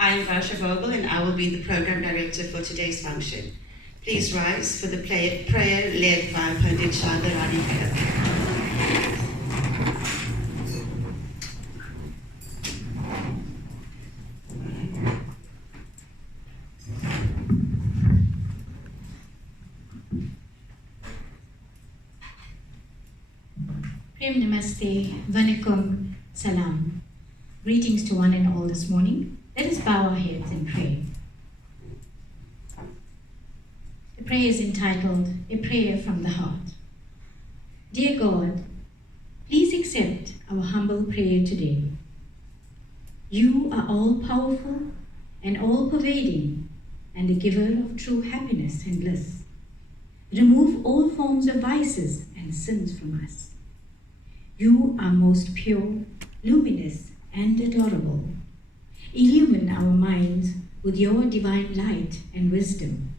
I am Varsha Vogel, and I will be the Program Director for today's function. Please rise for the prayer led by Pandit Shandarani Kaya. Prem Namaste, Vanakkam, Salam. Greetings to one and all this morning. Let us bow our heads and pray. The prayer is entitled, A Prayer from the Heart. Dear God, please accept our humble prayer today. You are all-powerful and all-pervading and the giver of true happiness and bliss. Remove all forms of vices and sins from us. You are most pure, luminous, and adorable. Illumine our minds with your divine light and wisdom.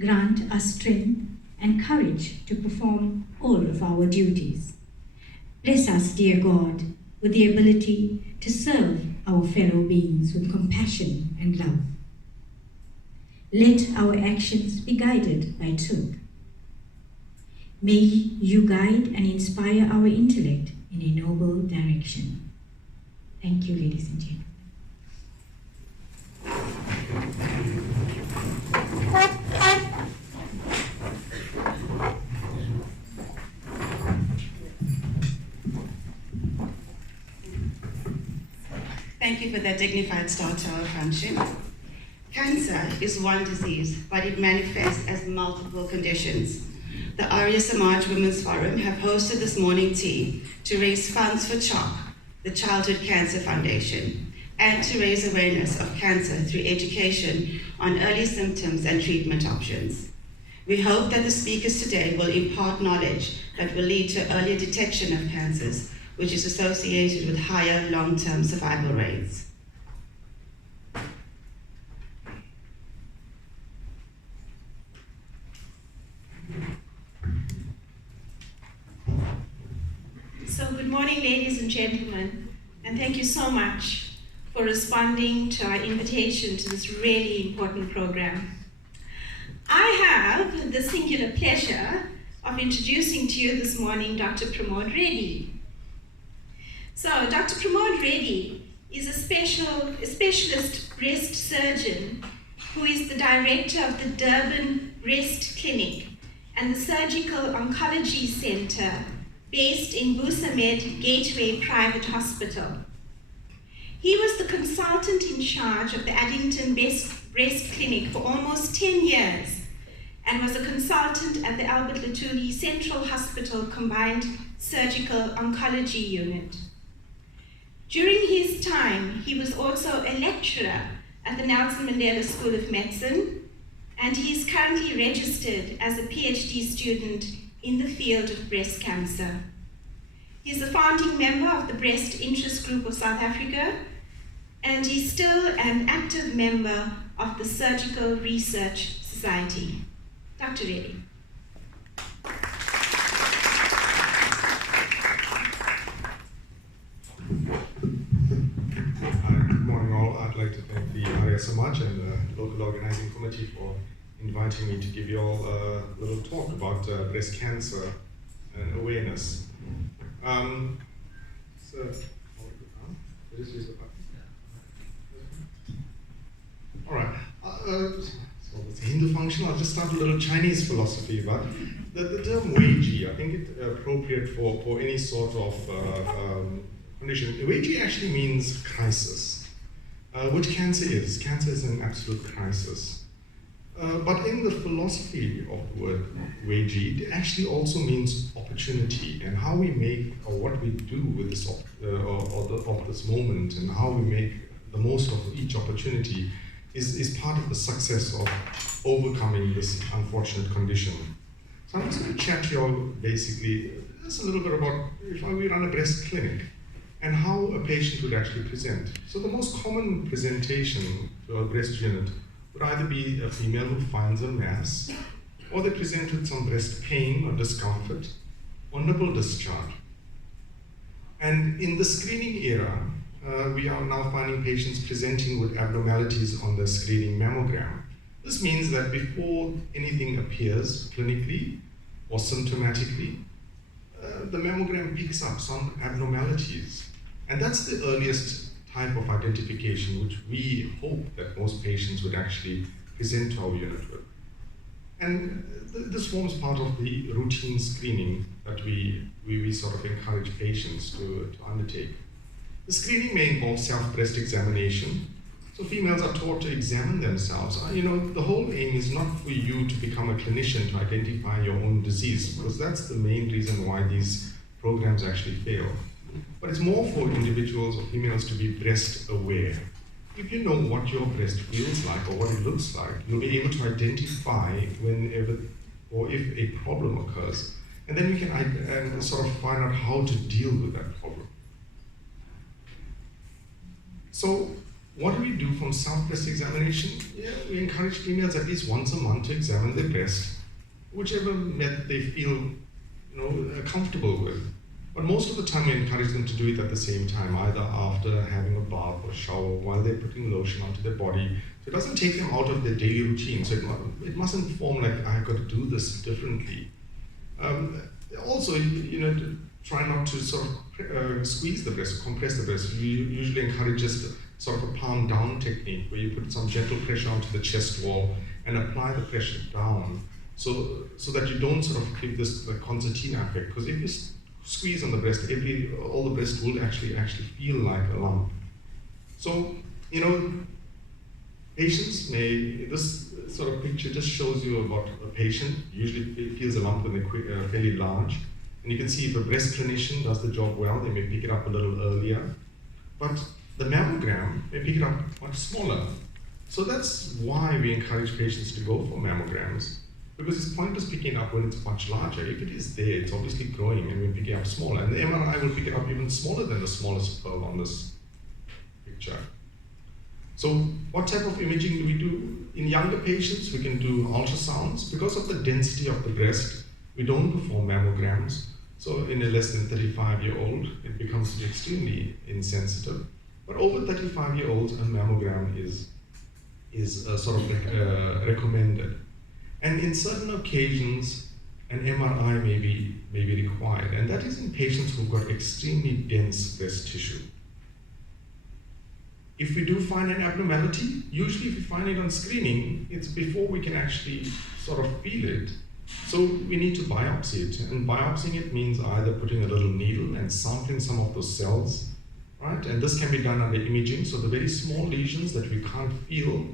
Grant us strength and courage to perform all of our duties. Bless us, dear God, with the ability to serve our fellow beings with compassion and love. Let our actions be guided by truth. May you guide and inspire our intellect in a noble direction. Thank you, ladies and gentlemen. Thank you for that dignified start to our function. Cancer is one disease, but it manifests as multiple conditions. The Arya Samaj Women's Forum have hosted this morning tea to raise funds for CHOC, the Childhood Cancer Foundation, and to raise awareness of cancer through education on early symptoms and treatment options. We hope that the speakers today will impart knowledge that will lead to earlier detection of cancers, which is associated with higher long-term survival rates. So good morning, ladies and gentlemen, and thank you so much for responding to our invitation to this really important program. I have the singular pleasure of introducing to you this morning Dr. Pramod Reddy. So Dr. Pramod Reddy is a specialist breast surgeon who is the director of the Durban Breast Clinic and the Surgical Oncology Center based in Busamed Gateway Private Hospital. He was the consultant in charge of the Addington Breast Clinic for almost 10 years and was a consultant at the Albert Luthuli Central Hospital Combined Surgical Oncology Unit. During his time, he was also a lecturer at the Nelson Mandela School of Medicine, and he is currently registered as a PhD student in the field of breast cancer. He is a founding member of the Breast Interest Group of South Africa, and he's still an active member of the Surgical Research Society. Dr. Reddy. Good morning all. I'd like to thank the Arya Samaj and the local organizing committee for inviting me to give you all a little talk about breast cancer and awareness. All right. So it's a Hindu function. I'll just start with a little Chinese philosophy. But the term Weiji, I think it's appropriate for any sort of condition. Weiji actually means crisis, which cancer is. Cancer is an absolute crisis. But in the philosophy of the word Weiji, it actually also means opportunity, and how we make or what we do with this of this moment, and how we make the most of each opportunity is part of the success of overcoming this unfortunate condition. So I'm just going to chat to you all basically just a little bit about if we run a breast clinic and how a patient would actually present. So the most common presentation to a breast unit would either be a female who finds a mass, or they present with some breast pain or discomfort, or nipple discharge. And in the screening era, we are now finding patients presenting with abnormalities on the screening mammogram. This means that before anything appears clinically or symptomatically, the mammogram picks up some abnormalities. And that's the earliest type of identification which we hope that most patients would actually present to our unit with. And this forms part of the routine screening that we sort of encourage patients to undertake. The screening may involve self-breast examination. So females are taught to examine themselves. The whole aim is not for you to become a clinician to identify your own disease, because that's the main reason why these programs actually fail. But it's more for individuals or females to be breast aware. If you know what your breast feels like or what it looks like, you'll be able to identify whenever or if a problem occurs. And then you can sort of find out how to deal with that problem. So what do we do from self-breast examination? We encourage females at least once a month to examine their breast, whichever method they feel comfortable with. But most of the time we encourage them to do it at the same time, either after having a bath or shower, while they're putting lotion onto their body. So it doesn't take them out of their daily routine. So it mustn't form like, I've got to do this differently. Also, try not to sort of squeeze the breast, compress the breast. We usually encourage just sort of a palm down technique, where you put some gentle pressure onto the chest wall and apply the pressure down, so that you don't sort of give this concertina effect. Because if you squeeze on the breast, all the breast will actually feel like a lump. So, patients this sort of picture just shows you about a patient. Usually it feels a lump when they're fairly large. And you can see if a breast clinician does the job well, they may pick it up a little earlier. But the mammogram may pick it up much smaller. So that's why we encourage patients to go for mammograms. Because it's pointless picking it up when it's much larger. If it is there, it's obviously growing, and we pick it up smaller. And the MRI will pick it up even smaller than the smallest pearl on this picture. So what type of imaging do we do? In younger patients, we can do ultrasounds. Because of the density of the breast, we don't perform mammograms. So in a less than 35-year-old, it becomes extremely insensitive. But over 35-year-olds, a mammogram is sort of recommended. And in certain occasions, an MRI may be required, and that is in patients who've got extremely dense breast tissue. If we do find an abnormality, usually if we find it on screening, it's before we can actually sort of feel it. So we need to biopsy it, and biopsying it means either putting a little needle and sampling some of those cells, right? And this can be done under imaging, so the very small lesions that we can't feel,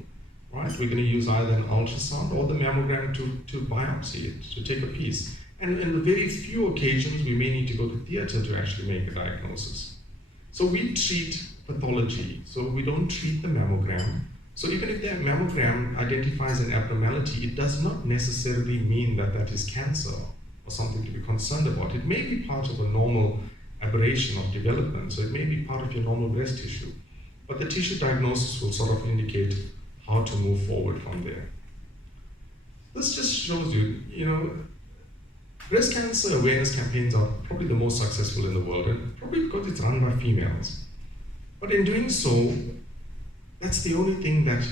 right? We're going to use either an ultrasound or the mammogram to biopsy it, to take a piece. And in very few occasions, we may need to go to theater to actually make a diagnosis. So we treat pathology, so we don't treat the mammogram. So even if the mammogram identifies an abnormality, it does not necessarily mean that that is cancer or something to be concerned about. It may be part of a normal aberration of development, so it may be part of your normal breast tissue. But the tissue diagnosis will sort of indicate how to move forward from there. This just shows you, breast cancer awareness campaigns are probably the most successful in the world, and probably because it's run by females. But in doing so, that's the only thing that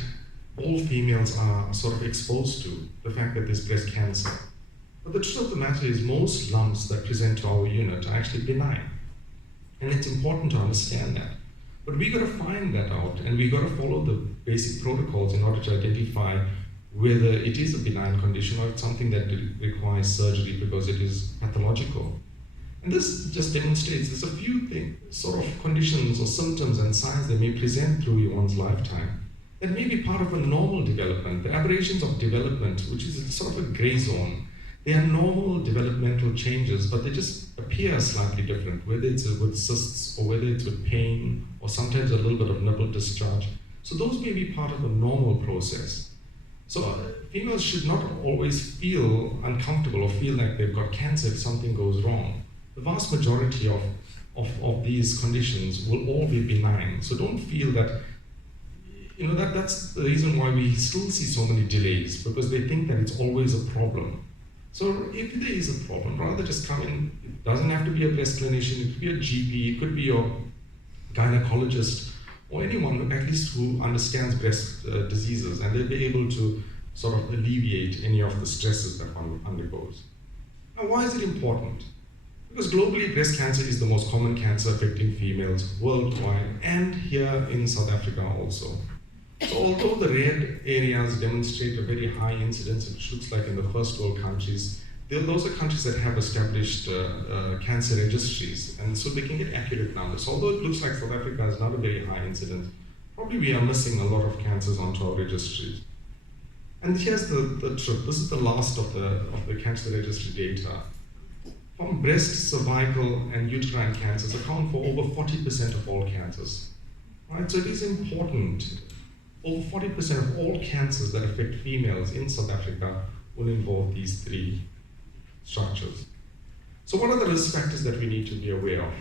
all females are sort of exposed to, the fact that there's breast cancer. But the truth of the matter is most lumps that present to our unit are actually benign. And it's important to understand that. But we got to find that out, and we got to follow the basic protocols in order to identify whether it is a benign condition or it's something that requires surgery because it is pathological. And this just demonstrates there's a few sort of conditions or symptoms and signs that may present through one's lifetime that may be part of a normal development. The aberrations of development, which is sort of a gray zone, they are normal developmental changes, but they just appear slightly different, whether it's with cysts or whether it's with pain or sometimes a little bit of nipple discharge. So those may be part of a normal process. So females should not always feel uncomfortable or feel like they've got cancer if something goes wrong. The vast majority of these conditions will all be benign. So don't feel that, that's the reason why we still see so many delays, because they think that it's always a problem. So if there is a problem, rather just come in. It doesn't have to be a breast clinician, it could be a GP, it could be your gynecologist, or anyone at least who understands breast diseases, and they'll be able to sort of alleviate any of the stresses that one undergoes. Now, why is it important? Because globally, breast cancer is the most common cancer affecting females worldwide, and here in South Africa also. So although the red areas demonstrate a very high incidence, which looks like in the first world countries, those are countries that have established cancer registries, and so they can get accurate numbers. Although it looks like South Africa has not a very high incidence, probably we are missing a lot of cancers onto our registries. And here's the truth. This is the last of the cancer registry data. From breast, cervical, and uterine cancers account for over 40% of all cancers. Right? So it is important. Over 40% of all cancers that affect females in South Africa will involve these three structures. So what are the risk factors that we need to be aware of?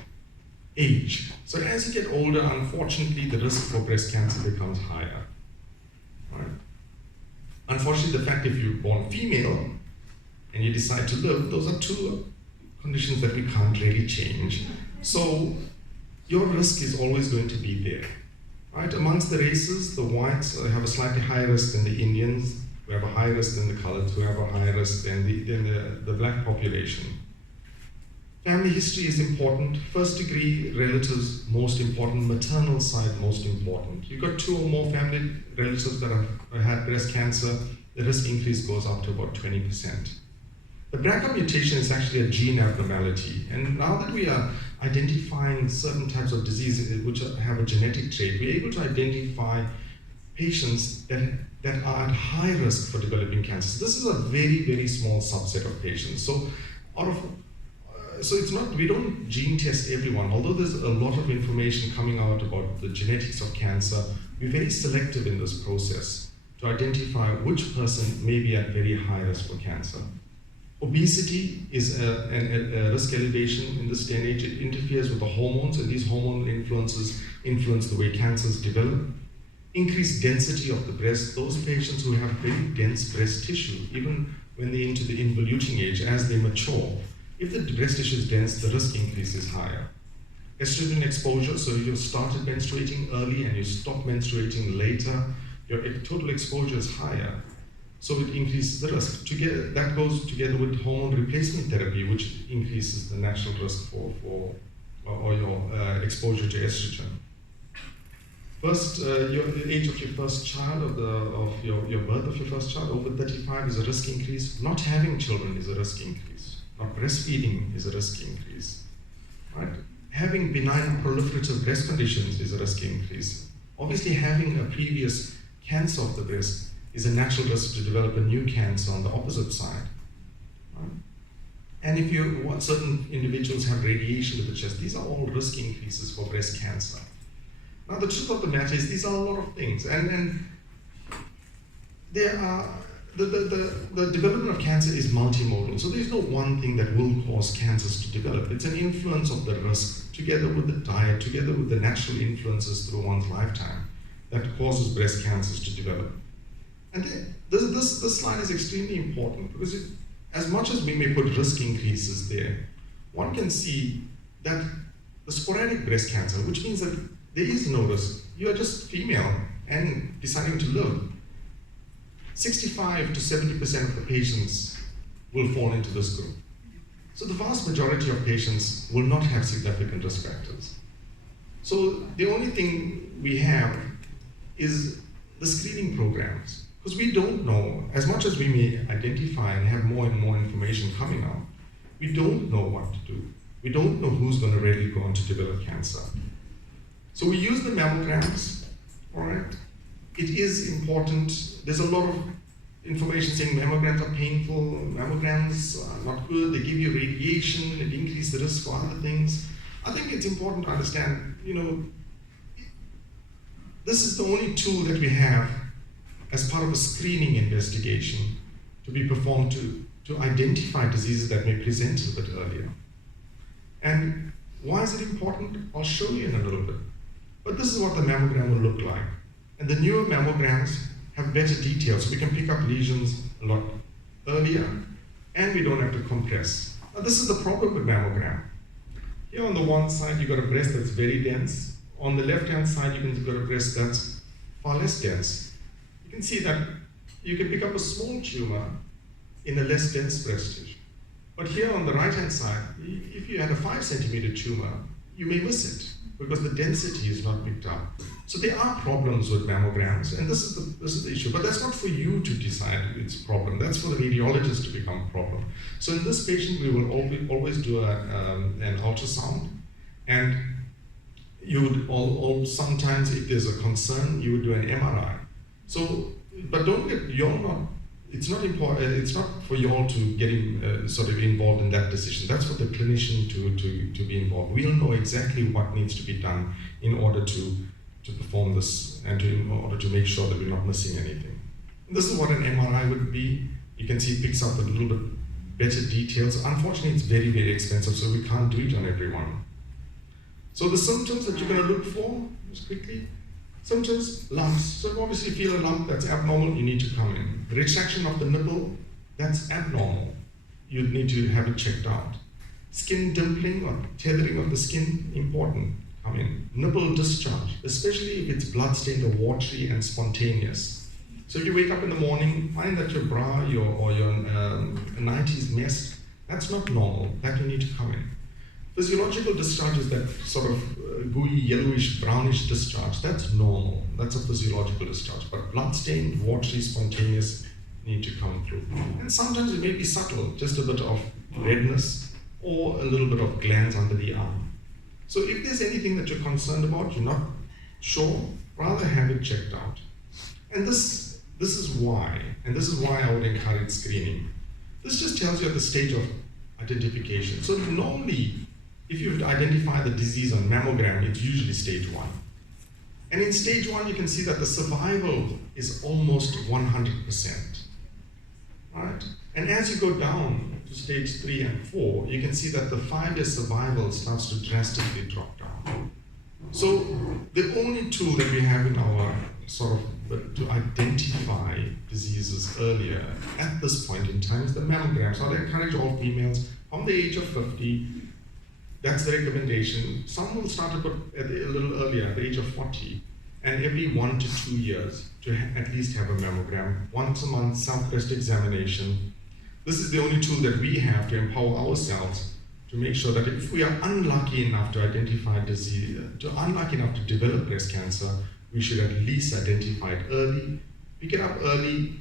Age. So as you get older, unfortunately, the risk for breast cancer becomes higher. Right? Unfortunately, the fact if you're born female and you decide to live, those are two conditions that we can't really change. So your risk is always going to be there. Right? Amongst the races, the whites have a slightly higher risk than the Indians, who have a higher risk than the colored, who have a higher risk than the black population. Family history is important. First degree relatives, most important. Maternal side, most important. You've got 2 or more family relatives that have had breast cancer, the risk increase goes up to about 20%. The BRCA mutation is actually a gene abnormality, and now that we are identifying certain types of diseases which have a genetic trait, we're able to identify patients that are at high risk for developing cancer. This is a very, very small subset of patients. So it's not, we don't gene test everyone, although there's a lot of information coming out about the genetics of cancer. We're very selective in this process to identify which person may be at very high risk for cancer. Obesity is a risk elevation in this day and age. It interferes with the hormones, and these hormonal influences influence the way cancers develop. Increased density of the breast. Those patients who have very dense breast tissue, even when they're into the involuting age, as they mature, if the breast tissue is dense, the risk increase is higher. Estrogen exposure, so you've started menstruating early and you stop menstruating later, your total exposure is higher. So it increases the risk. That goes together with hormone replacement therapy, which increases the natural risk for your exposure to estrogen. First, your age of your first child, your birth of your first child, over 35 is a risk increase. Not having children is a risk increase. Not breastfeeding is a risk increase. Right? Having benign proliferative breast conditions is a risk increase. Obviously, having a previous cancer of the breast is a natural risk to develop a new cancer on the opposite side. Right? And if certain individuals have radiation to the chest, these are all risk increases for breast cancer. Now, the truth of the matter is these are a lot of things, and there are the development of cancer is multimodal. So there's no one thing that will cause cancers to develop. It's an influence of the risk, together with the diet, together with the natural influences through one's lifetime, that causes breast cancers to develop. And this slide is extremely important because as much as we may put risk increases there, one can see that the sporadic breast cancer, which means that there is no risk, you are just female and deciding to live, 65 to 70% of the patients will fall into this group. So the vast majority of patients will not have significant risk factors. So the only thing we have is the screening programs. Because we don't know, as much as we may identify and have more and more information coming out, we don't know what to do. We don't know who's going to really go on to develop cancer. So we use the mammograms, all right? It is important. There's a lot of information saying mammograms are painful, mammograms are not good, they give you radiation, it increases the risk for other things. I think it's important to understand, this is the only tool that we have as part of a screening investigation to be performed to identify diseases that may present a bit earlier. And why is it important? I'll show you in a little bit. But this is what the mammogram will look like. And the newer mammograms have better details, so we can pick up lesions a lot earlier, and we don't have to compress. Now, this is the problem with mammogram. Here on the one side, you've got a breast that's very dense, On the left-hand side, you can go to breast that's far less dense. You can see that you can pick up a small tumor in a less dense breast tissue. But here on the right-hand side, if you had a 5 centimeter tumor, you may miss it because the density is not picked up. So there are problems with mammograms, and this is the issue. But that's not for you to decide it's a problem. That's for the radiologist to become a problem. So in this patient, we will always do an ultrasound, and you would sometimes, if there's a concern, you would do an MRI. So, but don't get, it's not important. It's not for you all to get sort of involved in that decision. That's for the clinician to be involved. We'll know exactly what needs to be done in order to perform this and in order to make sure that we're not missing anything. And this is what an MRI would be. You can see it picks up a little bit better details. Unfortunately, it's very, very expensive, so we can't do it on everyone. So the symptoms that you're going to look for, just quickly, symptoms, lumps. So if obviously you feel a lump that's abnormal, you need to come in. The retraction of the nipple, that's abnormal. You'd need to have it checked out. Skin dimpling or tethering of the skin, important, come in. Nipple discharge, especially if it's blood-stained or watery and spontaneous. So if you wake up in the morning, find that your bra or your nightie is messed, that's not normal, that you need to come in. Physiological discharge is that sort of gooey, yellowish, brownish discharge. That's normal. That's a physiological discharge. But blood-stained, watery, spontaneous need to come through. And sometimes it may be subtle, just a bit of redness or a little bit of glands under the arm. So if there's anything that you're concerned about, you're not sure, rather have it checked out. And this is why, and this is why I would encourage screening. This just tells you at the stage of identification. So normally, if you identify the disease on mammogram, it's usually stage 1. And in stage 1, you can see that the survival is almost 100%. Right? And as you go down to stage 3 and 4, you can see that the 5-year survival starts to drastically drop down. So the only tool that we have in our sort of to identify diseases earlier at this point in time is the mammogram. So I encourage all females from the age of 50. That's the recommendation. Some will start a little earlier, at the age of 40, and every 1 to 2 years to at least have a mammogram. Once a month, self-breast examination. This is the only tool that we have to empower ourselves to make sure that if we are unlucky enough to identify disease, unlucky enough to develop breast cancer, we should at least identify it early, pick it up early,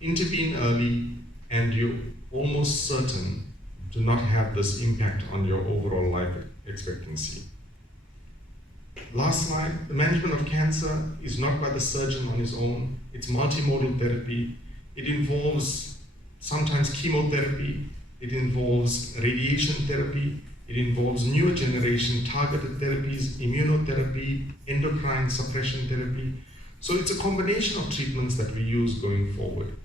intervene early, and you're almost certain to not have this impact on your overall life expectancy. Last slide, the management of cancer is not by the surgeon on his own. It's multimodal therapy. It involves sometimes chemotherapy. It involves radiation therapy. It involves newer generation targeted therapies, immunotherapy, endocrine suppression therapy. So it's a combination of treatments that we use going forward.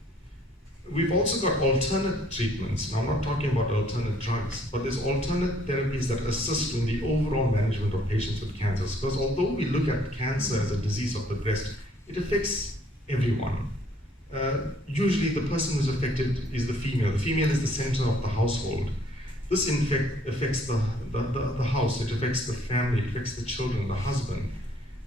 We've also got alternate treatments. Now, I'm not talking about alternate drugs, but there's alternate therapies that assist in the overall management of patients with cancers. Because although we look at cancer as a disease of the breast, it affects everyone. Usually the person who's affected is the female. The female is the center of the household. This in fact affects the house, it affects the family, it affects the children, the husband.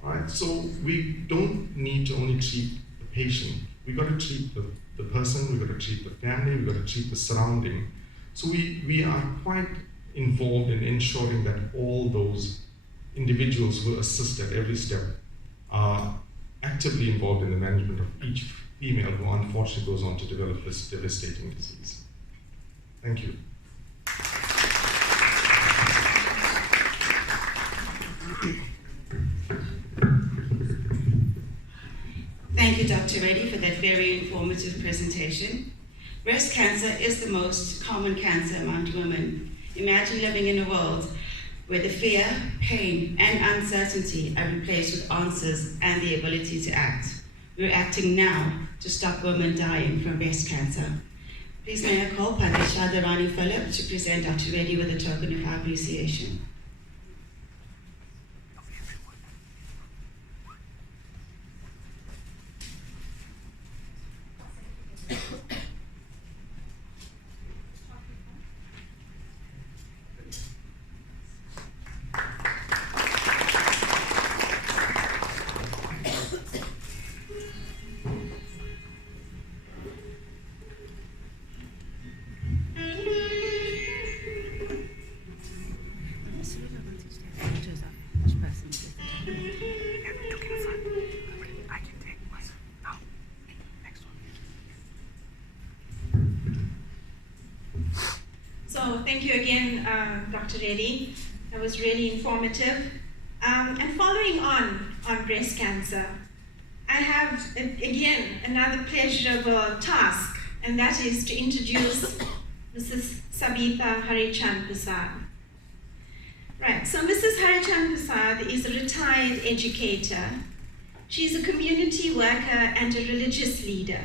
Right? So we don't need to only treat the patient. We've got to treat the person, we've got to treat the family, we've got to treat the surrounding. So we are quite involved in ensuring that all those individuals who assist at every step are actively involved in the management of each female who unfortunately goes on to develop this devastating disease. Thank you. Thank you, Dr. Reddy, for that very informative presentation. Breast cancer is the most common cancer among women. Imagine living in a world where the fear, pain, and uncertainty are replaced with answers and the ability to act. We're acting now to stop women dying from breast cancer. Please may I call Padisha Dharani Philip to present Dr. Reddy with a token of our appreciation. thank you again, Dr. Reddy. That was really informative. And following on breast cancer, I have, again, another pleasurable task, and that is to introduce Mrs. Sabitha Harichan Prasad. Right, so Mrs. Harichan Prasad is a retired educator. She's a community worker and a religious leader.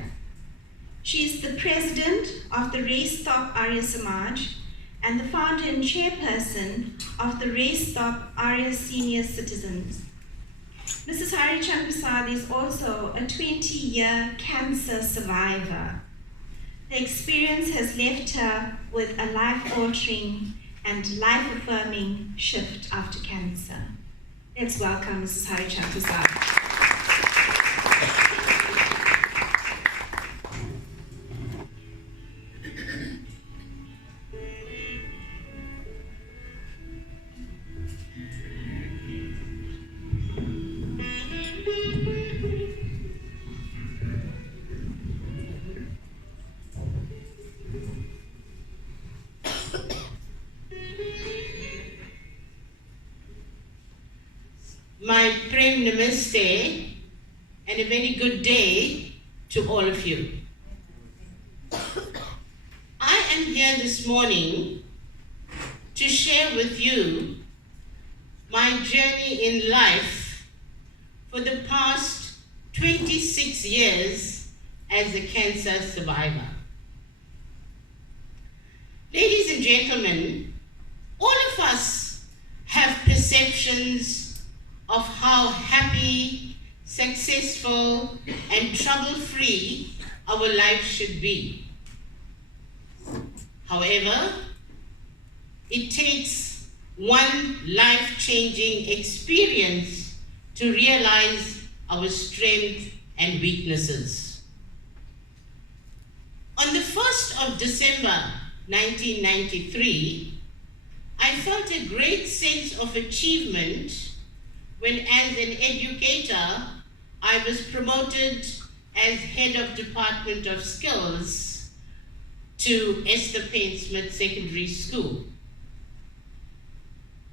She is the president of the Race Stop Arya Samaj and the founder and chairperson of the Race Stop Arya Senior Citizens. Mrs. Harichan Prasad is also a 20-year cancer survivor. The experience has left her with a life-altering and life-affirming shift after cancer. Let's welcome Mrs. Harichan Prasad. My Prem Namaste and a very good day to all of you. I am here this morning to share with you my journey in life for the past 26 years as a cancer survivor. Ladies and gentlemen, all of us have perceptions of how happy, successful, and trouble-free our life should be. However, it takes one life-changing experience to realize our strengths and weaknesses. On the 1st of December 1993, I felt a great sense of achievement when, as an educator, I was promoted as head of Department of Skills to Esther Payne Smith Secondary School.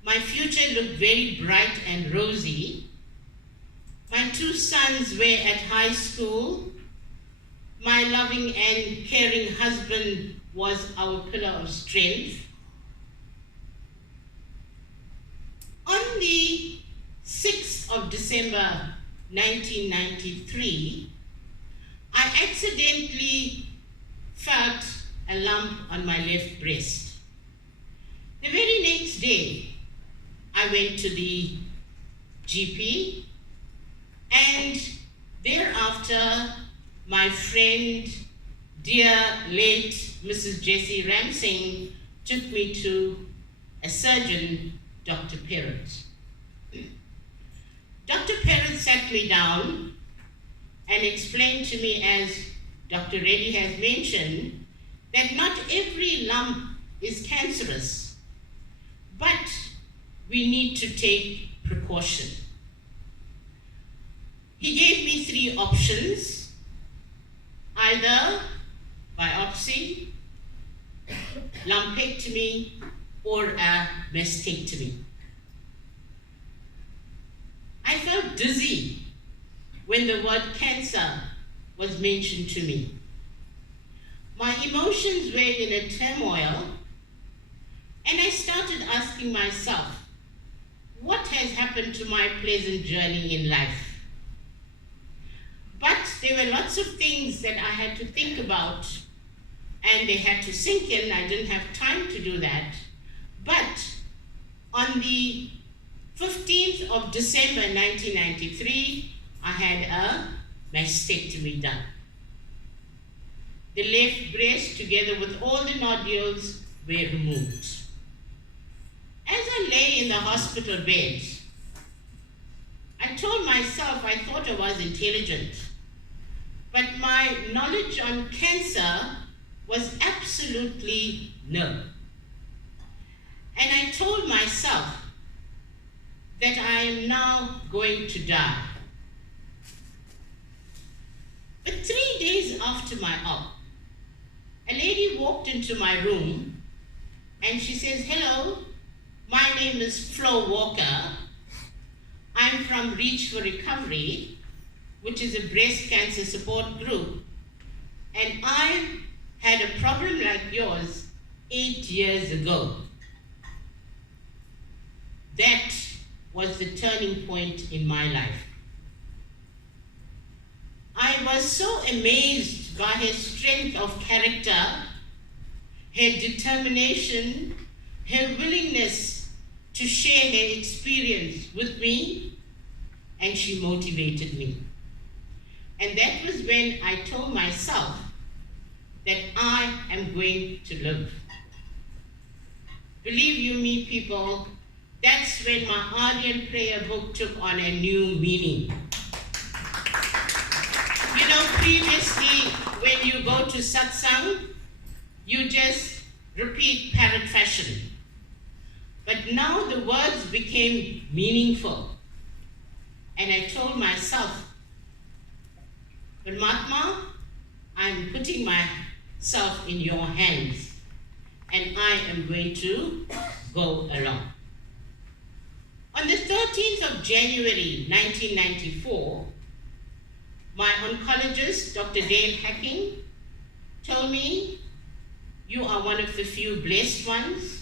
My future looked very bright and rosy. My two sons were at high school. My loving and caring husband was our pillar of strength. On the 6th of December 1993, I accidentally felt a lump on my left breast. The very next day, I went to the GP, and thereafter, my friend, dear late Mrs. Jessie Ramsing, took me to a surgeon, Dr. Perrott. Dr. Perrott sat me down and explained to me, as Dr. Reddy has mentioned, that not every lump is cancerous, but we need to take precaution. He gave me 3 options: either biopsy, lumpectomy, or a mastectomy. I felt dizzy when the word cancer was mentioned to me. My emotions were in a turmoil, and I started asking myself, what has happened to my pleasant journey in life? But there were lots of things that I had to think about, and they had to sink in. I didn't have time to do that. But on the 15th of December 1993, I had a mastectomy done. The left breast, together with all the nodules, were removed. As I lay in the hospital bed, I told myself I thought I was intelligent, but my knowledge on cancer was absolutely nil. And I told myself that I am now going to die. But 3 days after my op, a lady walked into my room and she says, "Hello, my name is Flo Walker. I'm from Reach for Recovery, which is a breast cancer support group, and I had a problem like yours 8 years ago." That was the turning point in my life. I was so amazed by her strength of character, her determination, her willingness to share her experience with me, and she motivated me. And that was when I told myself that I am going to live. Believe you me, people, that's when my Aryan prayer book took on a new meaning. You know, previously, when you go to satsang, you just repeat parrot fashion. But now the words became meaningful. And I told myself, "Paramatma, I'm putting myself in your hands, and I am going to go along." On the 13th of January 1994, my oncologist, Dr. Dale Hacking, told me, "You are one of the few blessed ones.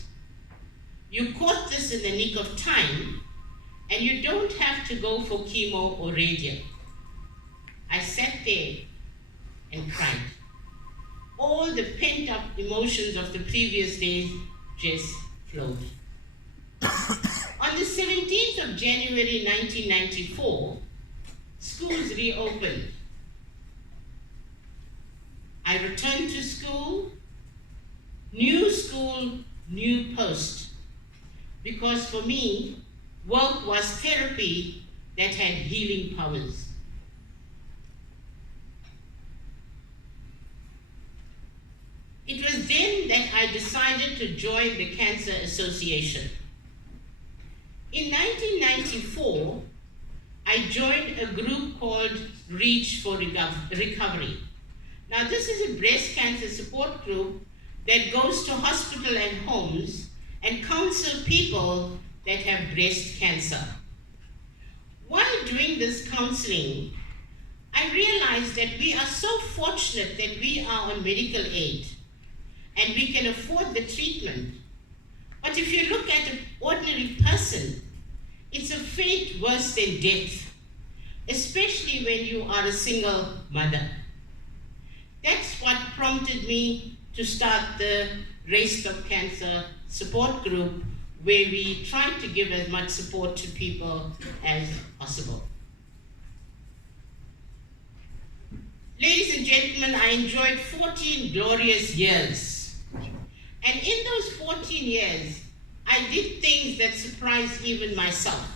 You caught this in the nick of time, and you don't have to go for chemo or radio." I sat there and cried. All the pent-up emotions of the previous days just flowed. On the 17th of January 1994, schools reopened. I returned to school, new post. Because for me, work was therapy that had healing powers. It was then that I decided to join the Cancer Association. In 1994, I joined a group called Reach for Recovery. Now, this is a breast cancer support group that goes to hospital and homes and counsel people that have breast cancer. While doing this counseling, I realized that we are so fortunate that we are on medical aid and we can afford the treatment. But if you look at an ordinary person, it's a fate worse than death, especially when you are a single mother. That's what prompted me to start the Race Stop Cancer support group, where we try to give as much support to people as possible. Ladies and gentlemen, I enjoyed 14 glorious years. And in those 14 years, I did things that surprised even myself.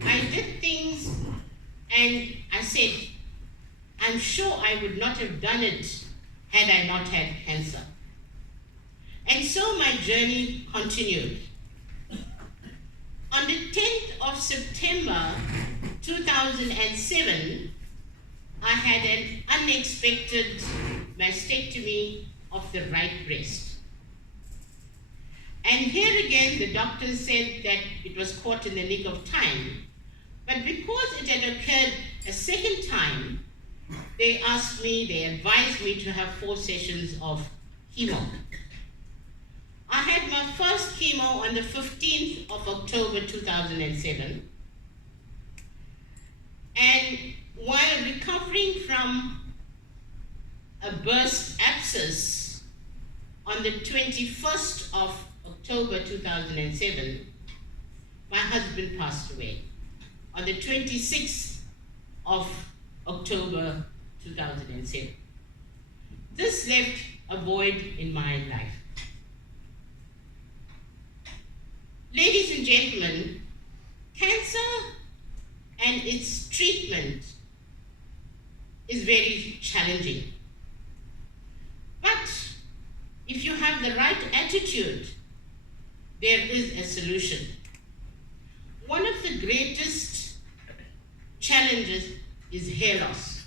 I did things and I said, I'm sure I would not have done it had I not had cancer. And so my journey continued. On the 10th of September 2007, I had an unexpected mastectomy of the right breast. And here again, the doctors said that it was caught in the nick of time. But because it had occurred a second time, they advised me to have 4 sessions of chemo. I had my first chemo on the 15th of October 2007. And while recovering from a burst abscess on the 21st of October 2007, my husband passed away on the 26th of October 2007. This left a void in my life. Ladies and gentlemen, cancer and its treatment is very challenging. But if you have the right attitude, there is a solution. One of the greatest challenges is hair loss.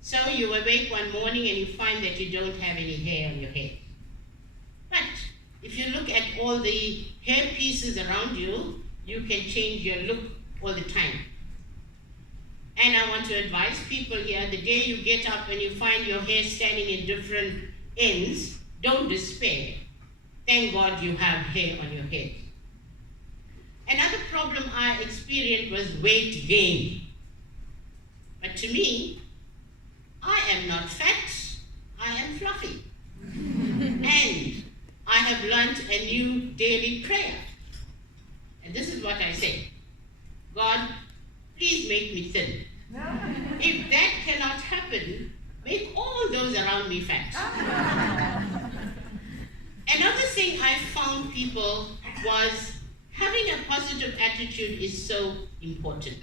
So you awake one morning and you find that you don't have any hair on your head. But if you look at all the hair pieces around you, you can change your look all the time. And I want to advise people here, the day you get up and you find your hair standing in different ends, don't despair. Thank God you have hair on your head. Another problem I experienced was weight gain. But to me, I am not fat, I am fluffy. And I have learned a new daily prayer. And this is what I say. God, please make me thin. If that cannot happen, make all those around me fat. Another thing I found, people, was having a positive attitude is so important.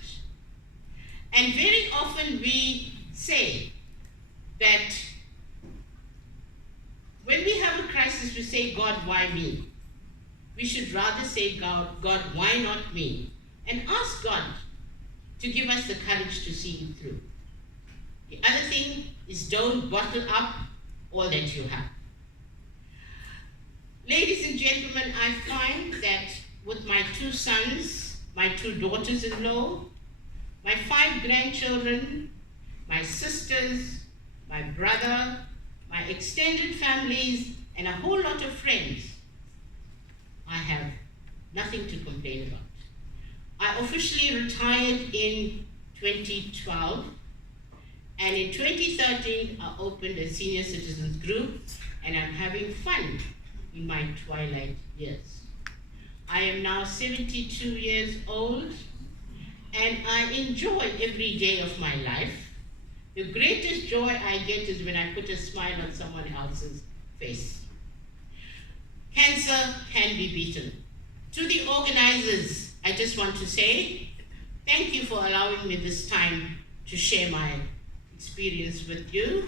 And very often we say that when we have a crisis, we say, God, why me? We should rather say, God, why not me? And ask God to give us the courage to see it through. The other thing is, don't bottle up all that you have. Ladies and gentlemen, I find that with my 2 sons, my 2 daughters-in-law, my 5 grandchildren, my sisters, my brother, my extended families, and a whole lot of friends, I have nothing to complain about. I officially retired in 2012, and in 2013, I opened a senior citizens group, and I'm having fun in my twilight years. I am now 72 years old, and I enjoy every day of my life. The greatest joy I get is when I put a smile on someone else's face. Cancer can be beaten. To the organizers, I just want to say, thank you for allowing me this time to share my experience with you,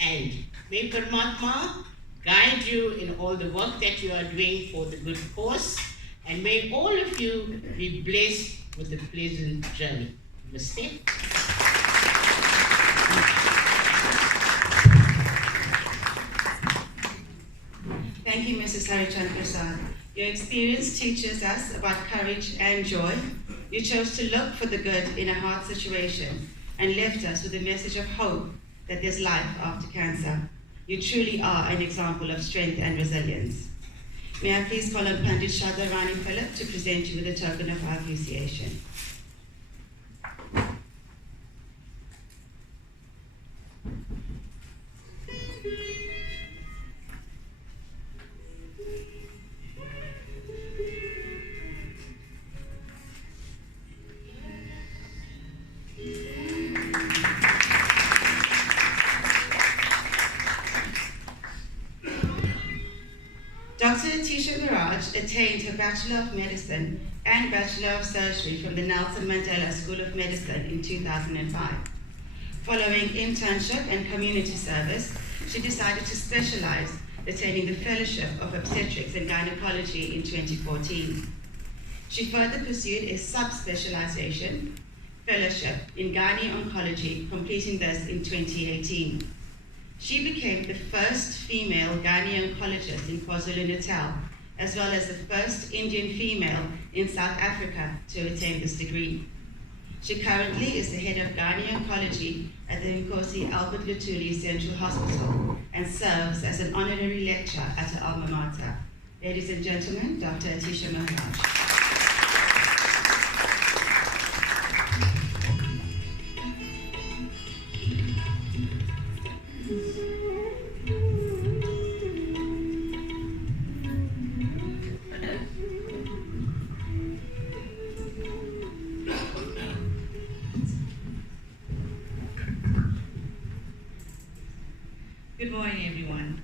and may Paramatma guide you in all the work that you are doing for the good cause, and may all of you be blessed with a pleasant journey. Namaste. Thank you, Mrs. Harichan Prasad. Your experience teaches us about courage and joy. You chose to look for the good in a hard situation and left us with a message of hope that there's life after cancer. You truly are an example of strength and resilience. May I please call on Pandit Shada Rani Philip to present you with a token of our appreciation. Dr. Atisha Miraj attained her Bachelor of Medicine and Bachelor of Surgery from the Nelson Mandela School of Medicine in 2005. Following internship and community service, she decided to specialize, attaining the Fellowship of Obstetrics and Gynecology in 2014. She further pursued a subspecialization fellowship in Gynae Oncology, completing this in 2018. She became the first female Ghanaian oncologist in KwaZulu-Natal, as well as the first Indian female in South Africa to attain this degree. She currently is the head of Ghanaian oncology at the Nkosi Albert Lutuli Central Hospital and serves as an honorary lecturer at her alma mater. Ladies and gentlemen, Dr. Atisha Maharaj. Good morning, everyone.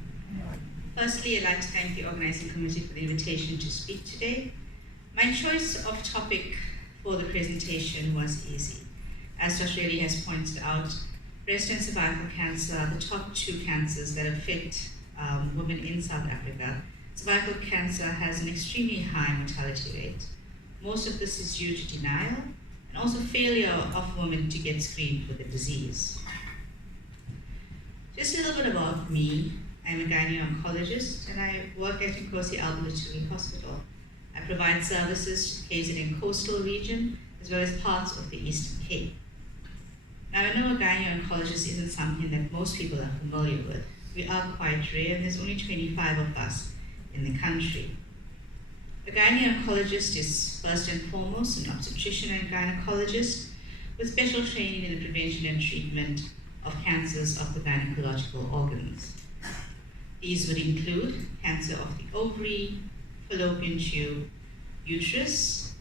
Firstly, I'd like to thank the organizing committee for the invitation to speak today. My choice of topic for the presentation was easy. As Dr. Reddy has pointed out, breast and cervical cancer are the top 2 cancers that affect women in South Africa. Cervical cancer has an extremely high mortality rate. Most of this is due to denial and also failure of women to get screened for the disease. Just a little bit about me. I'm a gynae-oncologist and I work at Nkosi Alba Hospital. I provide services to KZN coastal region as well as parts of the Eastern Cape. Now, I know a gynae-oncologist isn't something that most people are familiar with. We are quite rare, and there's only 25 of us in the country. A gynae-oncologist is first and foremost an obstetrician and gynecologist with special training in the prevention and treatment of cancers of the gynecological organs. These would include cancer of the ovary, fallopian tube, uterus,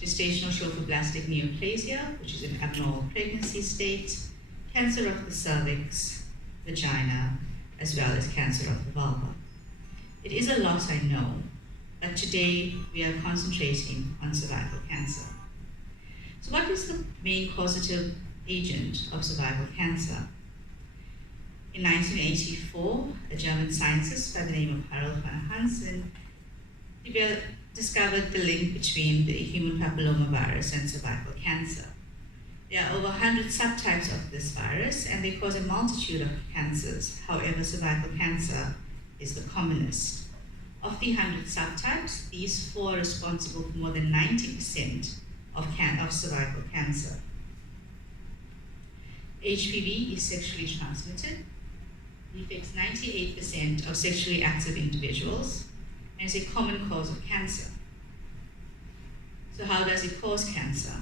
gestational trophoblastic neoplasia, which is an abnormal pregnancy state, cancer of the cervix, vagina, as well as cancer of the vulva. It is a lot, I know, but today we are concentrating on cervical cancer. So what is the main causative agent of cervical cancer? In 1984, a German scientist by the name of Harold van Hansen discovered the link between the human papillomavirus and cervical cancer. There are over 100 subtypes of this virus, and they cause a multitude of cancers. However, cervical cancer is the commonest. Of the 100 subtypes, these 4 are responsible for more than 90% of cervical cancer. HPV is sexually transmitted. It affects 98% of sexually active individuals, and is a common cause of cancer. So how does it cause cancer?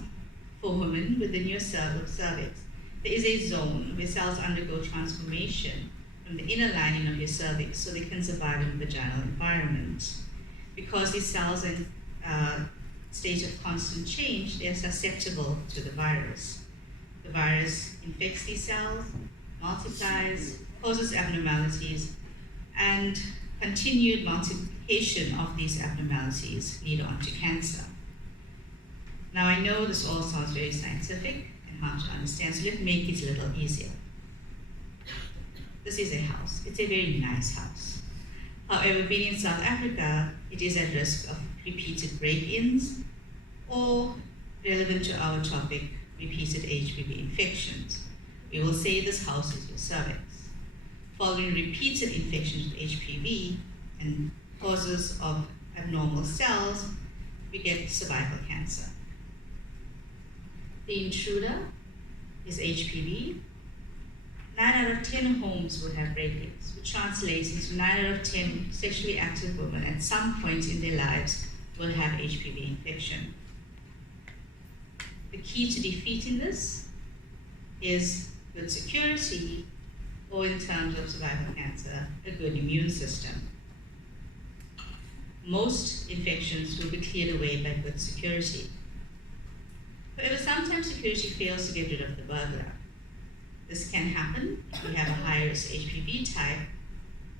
For women with the near cervix, there is a zone where cells undergo transformation from the inner lining of your cervix so they can survive in the vaginal environment. Because these cells are in a state of constant change, they are susceptible to the virus. The virus infects these cells, multiplies, causes abnormalities, and continued multiplication of these abnormalities lead on to cancer. Now, I know this all sounds very scientific and hard to understand, so let's make it a little easier. This is a house. It's a very nice house. However, being in South Africa, it is at risk of repeated break-ins or, relevant to our topic, repeated HPV infections. We will say this house is your cervix. Following repeated infections with HPV and causes of abnormal cells, we get cervical cancer. The intruder is HPV. 9 out of 10 homes will have break-ins, which translates into 9 out of 10 sexually active women at some point in their lives will have HPV infection. The key to defeating this is good security, or in terms of cervical cancer, a good immune system. Most infections will be cleared away by good security. However, sometimes security fails to get rid of the burglar. This can happen if you have a high-risk HPV type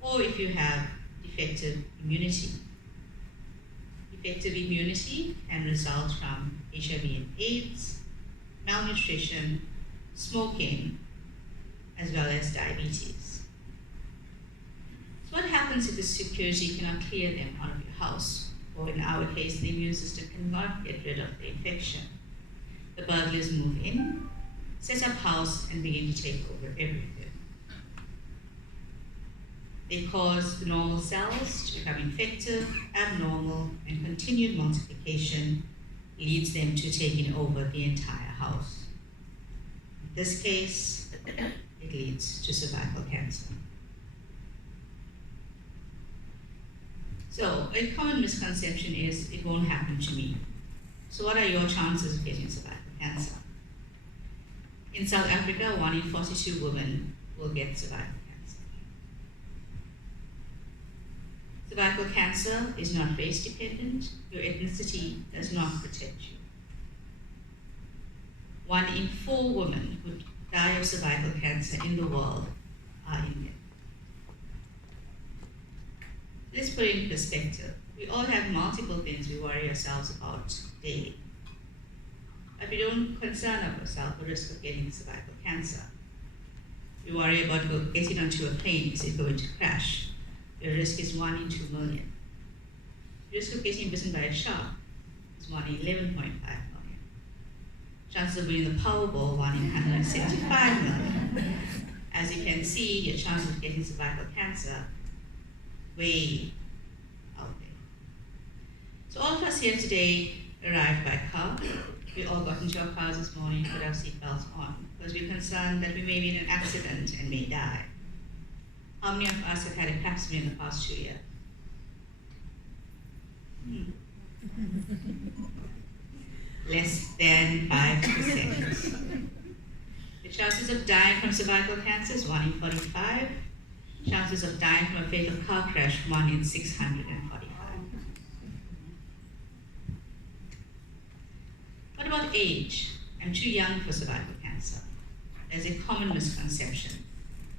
or if you have defective immunity. Defective immunity can result from HIV and AIDS, malnutrition, smoking, as well as diabetes. So what happens if the security cannot clear them out of your house? Or in our case, the immune system cannot get rid of the infection. The burglars move in, set up house, and begin to take over everything. They cause the normal cells to become infected, abnormal, and continued multiplication leads them to taking over the entire house. In this case, it leads to cervical cancer. So a common misconception is it won't happen to me. So what are your chances of getting cervical cancer? In South Africa, 1 in 42 women will get cervical cancer. Cervical cancer is not race dependent. Your ethnicity does not protect you. 1 in 4 women who die of cervical cancer in the world are Indian. Let's put it in perspective. We all have multiple things we worry ourselves about daily. But we don't concern ourselves with the risk of getting cervical cancer. We worry about getting onto a plane, is it going to crash? The risk is 1 in 2 million. The risk of getting bitten by a shark is 1 in 11.5 million. Chances of winning the Powerball, 1 in 175 million. As you can see, your chances of getting cervical cancer way out there. So all of us here today arrived by car. We all got into our cars this morning, put our seatbelts on, because we're concerned that we may be in an accident and may die. How many of us have had a pap smear in the past 2 years? Less than 5%. The chances of dying from cervical cancer is 1 in 45. Chances of dying from a fatal car crash, 1 in 645. What about age? I'm too young for cervical cancer. There's a common misconception.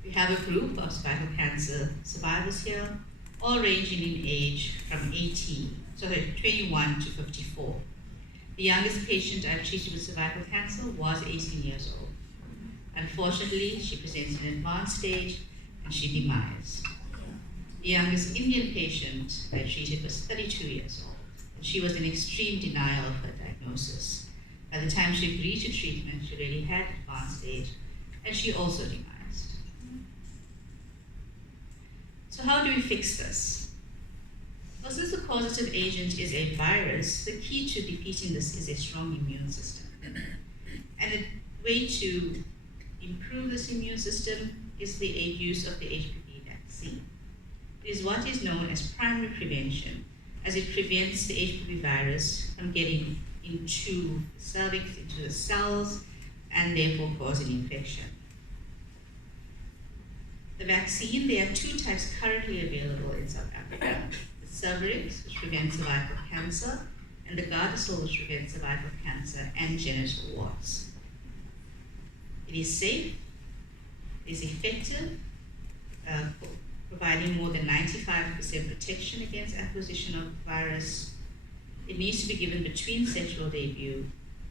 We have a group of cervical cancer survivors here, all ranging in age from 21 to 54. The youngest patient I've treated with cervical cancer was 18 years old. Unfortunately, she presents in an advanced stage and she demised. The youngest Indian patient I treated was 32 years old, and she was in extreme denial of her diagnosis. By the time she agreed to treatment, she already had advanced stage, and she also demised. So how do we fix this? Well, since the causative agent is a virus, the key to defeating this is a strong immune system. And the way to improve this immune system is the use of the HPV vaccine. It is what is known as primary prevention, as it prevents the HPV virus from getting into the cervix, into the cells, and therefore causing infection. The vaccine, there are 2 types currently available in South Africa. The Cervarix, which prevents cervical cancer, and the Gardasil, which prevents cervical cancer and genital warts. It is safe, it is effective, providing more than 95% protection against acquisition of the virus. It needs to be given between sexual debut,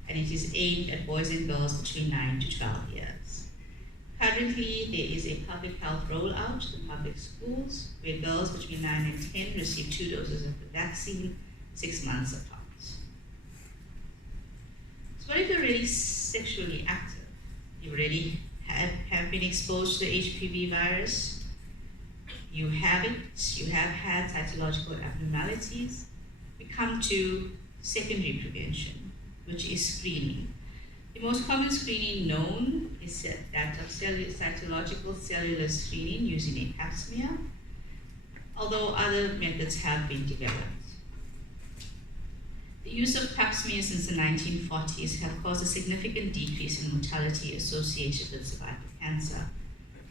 and it is aimed at boys and girls between 9 to 12 years. Currently, there is a public health rollout to the public schools, where girls between 9 and 10 receive 2 doses of the vaccine 6 months apart. So what if you're really sexually active? You already have been exposed to the HPV virus, you have had cytological abnormalities. We come to secondary prevention, which is screening. The most common screening known is that of cytological cellular screening using a pap smear, although other methods have been developed. The use of pap smears since the 1940s have caused a significant decrease in mortality associated with cervical cancer.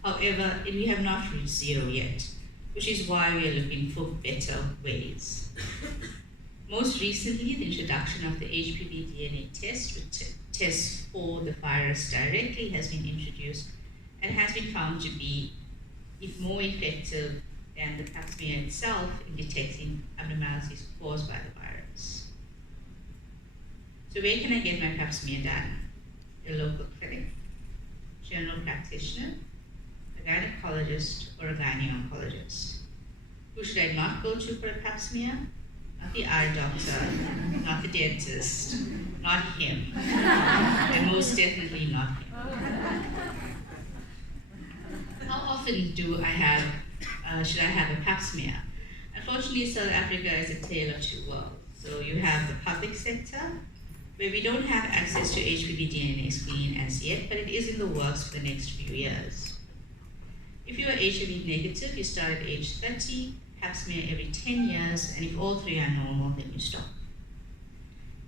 However, we have not reached zero yet, which is why we are looking for better ways. Most recently, the introduction of the HPV DNA test, which tests for the virus directly, has been introduced and has been found to be more effective than the pap smear itself in detecting abnormalities caused by the virus. So where can I get my pap smear done? Your local clinic, general practitioner, a gynecologist, or a gyne-oncologist. Who should I not go to for a pap smear? Not the eye doctor, not the dentist, not him, and most definitely not him. How often should I have a pap smear? Unfortunately, South Africa is a tale of 2 worlds. So you have the public sector, where we don't have access to HPV DNA screening as yet, but it is in the works for the next few years. If you are HIV negative, you start at age 30, pap smear every 10 years, and if all 3 are normal, then you stop.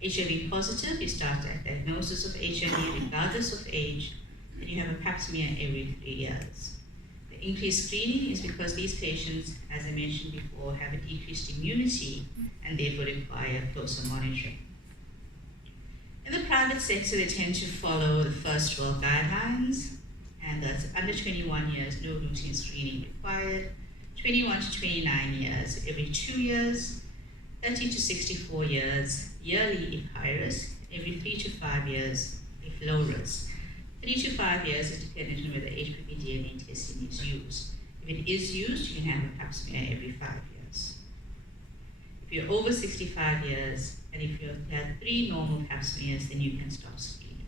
HIV positive, you start at diagnosis of HIV regardless of age, and you have a pap smear every 3 years. The increased screening is because these patients, as I mentioned before, have a decreased immunity and therefore require closer monitoring. In the private sector, they tend to follow the first world guidelines, and that's under 21 years, no routine screening required, 21 to 29 years every 2 years, 30 to 64 years yearly if high risk, every 3 to 5 years if low risk. 3 to 5 years is dependent on whether HPV DNA testing is used. If it is used, you can have a pap smear every 5 years. If you're over 65 years, and if you've had 3 normal pap smears, then you can stop screening.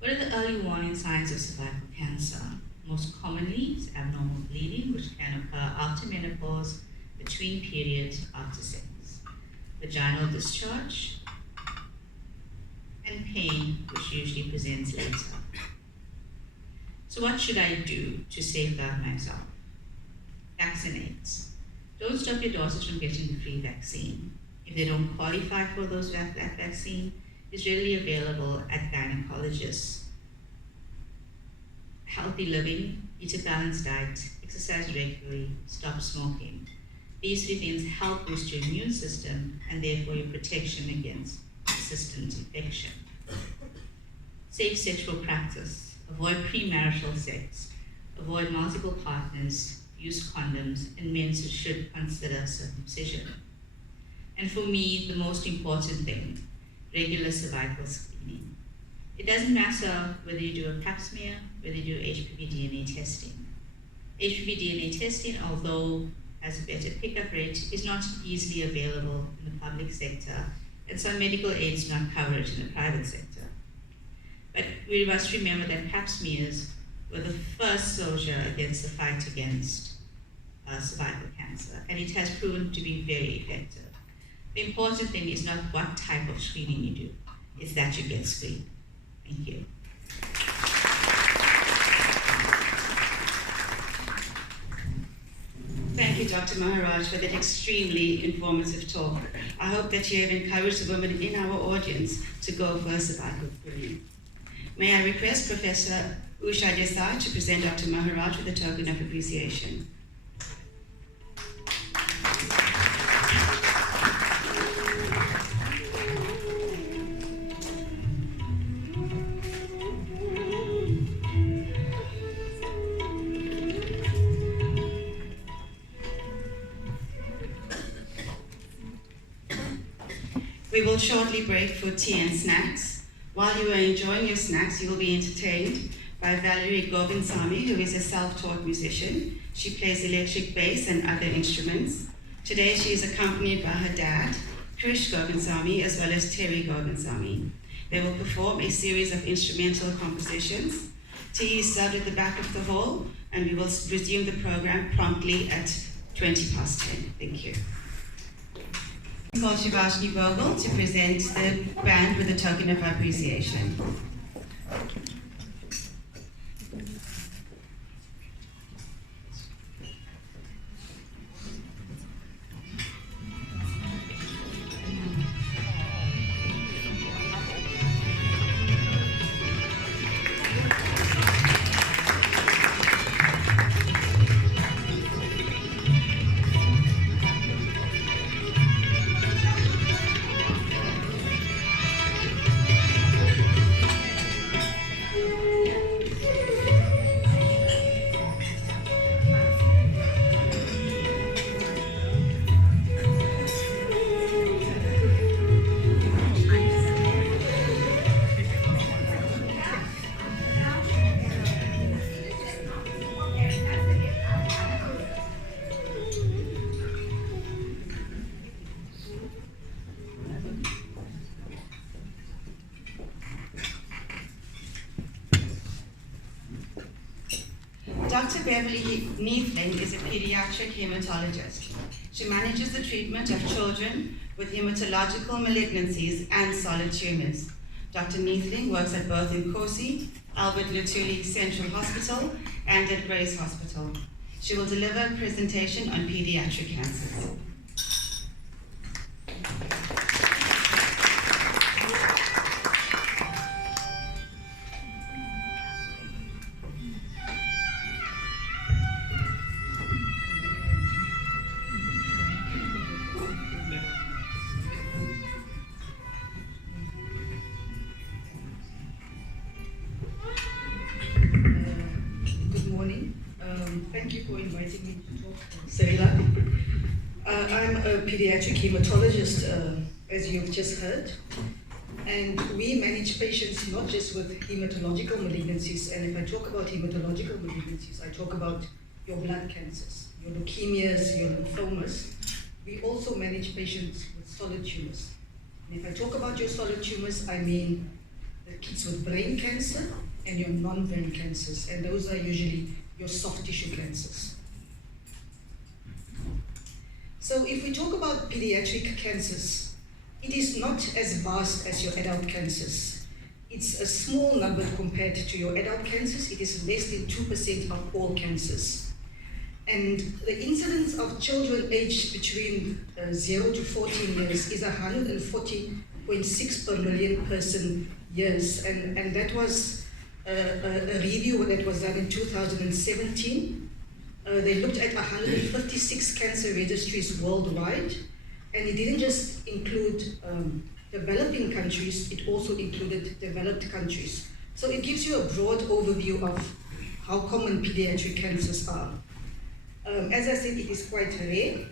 What are the early warning signs of cervical cancer? Most commonly is abnormal bleeding, which can occur after menopause, between periods, after sex. Vaginal discharge, and pain, which usually presents later. So what should I do to safeguard myself? Vaccinate. Don't stop your daughters from getting the free vaccine. If they don't qualify for that vaccine, it's readily available at gynecologists. Healthy living, eat a balanced diet, exercise regularly, stop smoking. These three things help boost your immune system and therefore your protection against persistent infection. Safe sexual practice. Avoid premarital sex. Avoid multiple partners. Use condoms, and men should consider circumcision. And for me, the most important thing, regular cervical screening. It doesn't matter whether you do a pap smear, whether you do HPV DNA testing. HPV DNA testing, although has a better pickup rate, is not easily available in the public sector, and some medical aids do not cover it in the private sector. But we must remember that pap smears were the first soldier against the fight against cervical cancer, and it has proven to be very effective. The important thing is not what type of screening you do, it's that you get screened. Thank you. Thank you, Dr. Maharaj, for that extremely informative talk. I hope that you have encouraged the women in our audience to go for a cervical screening. May I request Professor Usha Desai to present Dr. Maharaj with a token of appreciation. We will shortly break for tea and snacks. While you are enjoying your snacks, you will be entertained by Valerie Govindsamy, who is a self-taught musician. She plays electric bass and other instruments. Today she is accompanied by her dad, Krish Govindsamy, as well as Terry Govindsamy. They will perform a series of instrumental compositions. Tea is served at the back of the hall, and we will resume the program promptly at 20 past 10. Thank you. I call Shivashni Vogel to present the band with a token of appreciation. Dr. Beverly Neethling is a pediatric hematologist. She manages the treatment of children with hematological malignancies and solid tumors. Dr. Neethling works at both Nkosi, Albert Lutuli Central Hospital, and at Grace Hospital. She will deliver a presentation on pediatric cancers. Thank you for inviting me to talk, Sarila. I'm a pediatric hematologist, as you've just heard, and we manage patients not just with hematological malignancies, and if I talk about hematological malignancies, I talk about your blood cancers, your leukemias, your lymphomas. We also manage patients with solid tumors. And if I talk about your solid tumors, I mean the kids with brain cancer and your non-brain cancers, and those are usually your soft tissue cancers. So if we talk about pediatric cancers, it is not as vast as your adult cancers. It's a small number compared to your adult cancers. It is less than 2% of all cancers. And the incidence of children aged between 0 to 14 years is 140.6 per million person years. And that was a review that was done in 2017. They looked at 156 cancer registries worldwide, and it didn't just include developing countries, it also included developed countries. So it gives you a broad overview of how common pediatric cancers are. As I said, it is quite rare,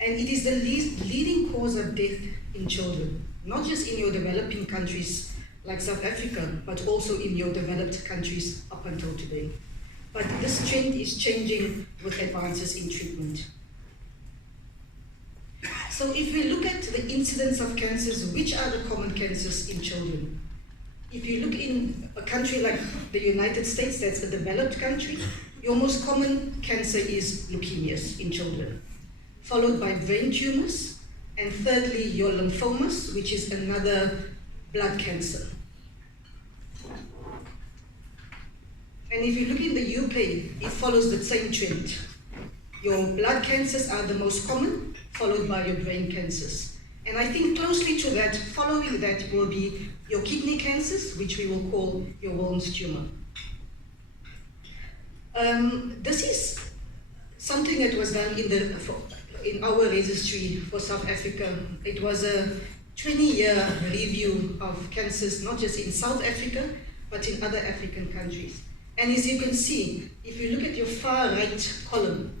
and it is the leading cause of death in children, not just in your developing countries like South Africa, but also in your developed countries up until today. But this trend is changing with advances in treatment. So if we look at the incidence of cancers, which are the common cancers in children? If you look in a country like the United States, that's a developed country, your most common cancer is leukemias in children, followed by brain tumors, and thirdly, your lymphomas, which is another blood cancer. And if you look in the UK, it follows the same trend. Your blood cancers are the most common, followed by your brain cancers. And I think closely to that, following that will be your kidney cancers, which we will call your Walden's tumor. This is something that was done in our registry for South Africa. It was a 20-year review of cancers, not just in South Africa, but in other African countries. And as you can see, if you look at your far right column,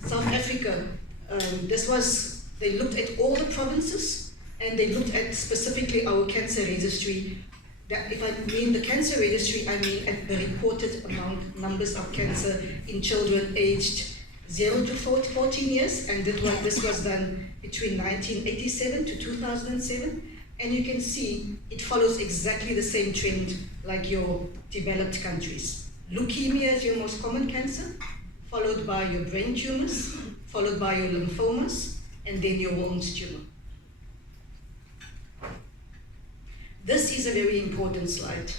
South Africa, they looked at all the provinces, and they looked at specifically our cancer registry. If I mean the cancer registry, I mean at the reported numbers of cancer in children aged 0 to 14 years, and this was done between 1987 to 2007. And you can see it follows exactly the same trend like your developed countries. Leukemia is your most common cancer, followed by your brain tumors, followed by your lymphomas, and then your Walden's tumor. This is a very important slide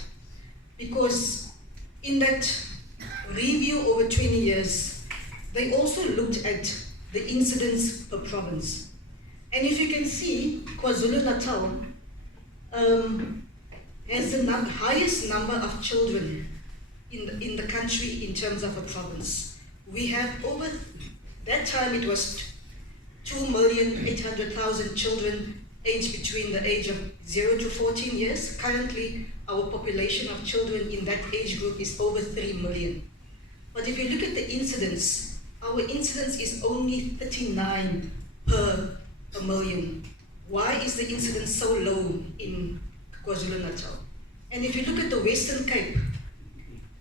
because in that review over 20 years, they also looked at the incidence per province. And if you can see, KwaZulu-Natal has the highest number of children in the country in terms of a province. We have over that time it was 2,800,000 children aged between the age of 0 to 14 years. Currently, our population of children in that age group is over 3 million. But if you look at the incidence, our incidence is only 39 per a million. Why is the incidence so low in KwaZulu-Natal? And if you look at the Western Cape,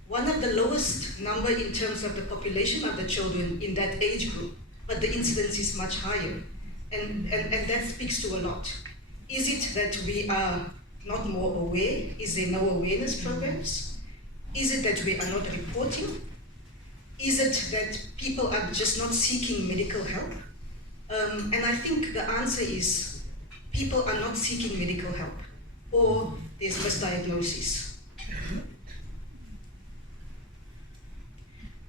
one of the lowest number in terms of the population of the children in that age group, but the incidence is much higher. And that speaks to a lot. Is it that we are not more aware? Is there no awareness programs? Is it that we are not reporting? Is it that people are just not seeking medical help? And I think the answer is people are not seeking medical help, or there's misdiagnosis.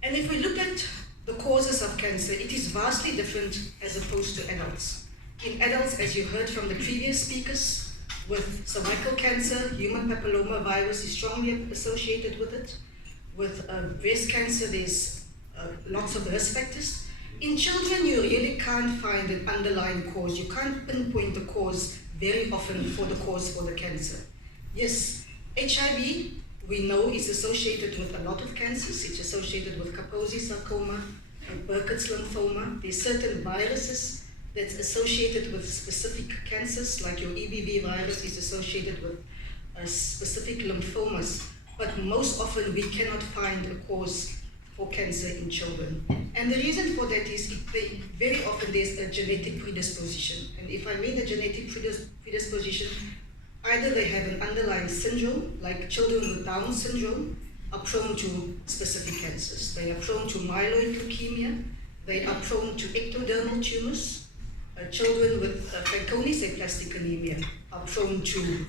And if we look at the causes of cancer, it is vastly different as opposed to adults. In adults, as you heard from the previous speakers, with cervical cancer, human papilloma virus is strongly associated with it. With breast cancer, there's lots of risk factors. In children, you really can't find an underlying cause. You can't pinpoint the cause very often for the cause for the cancer. Yes, HIV, we know, is associated with a lot of cancers. It's associated with Kaposi sarcoma and Burkitt's lymphoma. There's certain viruses that's associated with specific cancers, like your EBV virus is associated with specific lymphomas. But most often, we cannot find a cause for cancer in children. And the reason for that is very often there's a genetic predisposition. And if I mean a genetic predisposition, Either they have an underlying syndrome, like children with Down syndrome are prone to specific cancers. They are prone to myeloid leukemia. They are prone to ectodermal tumors. Children with Fanconi's aplastic anemia are prone to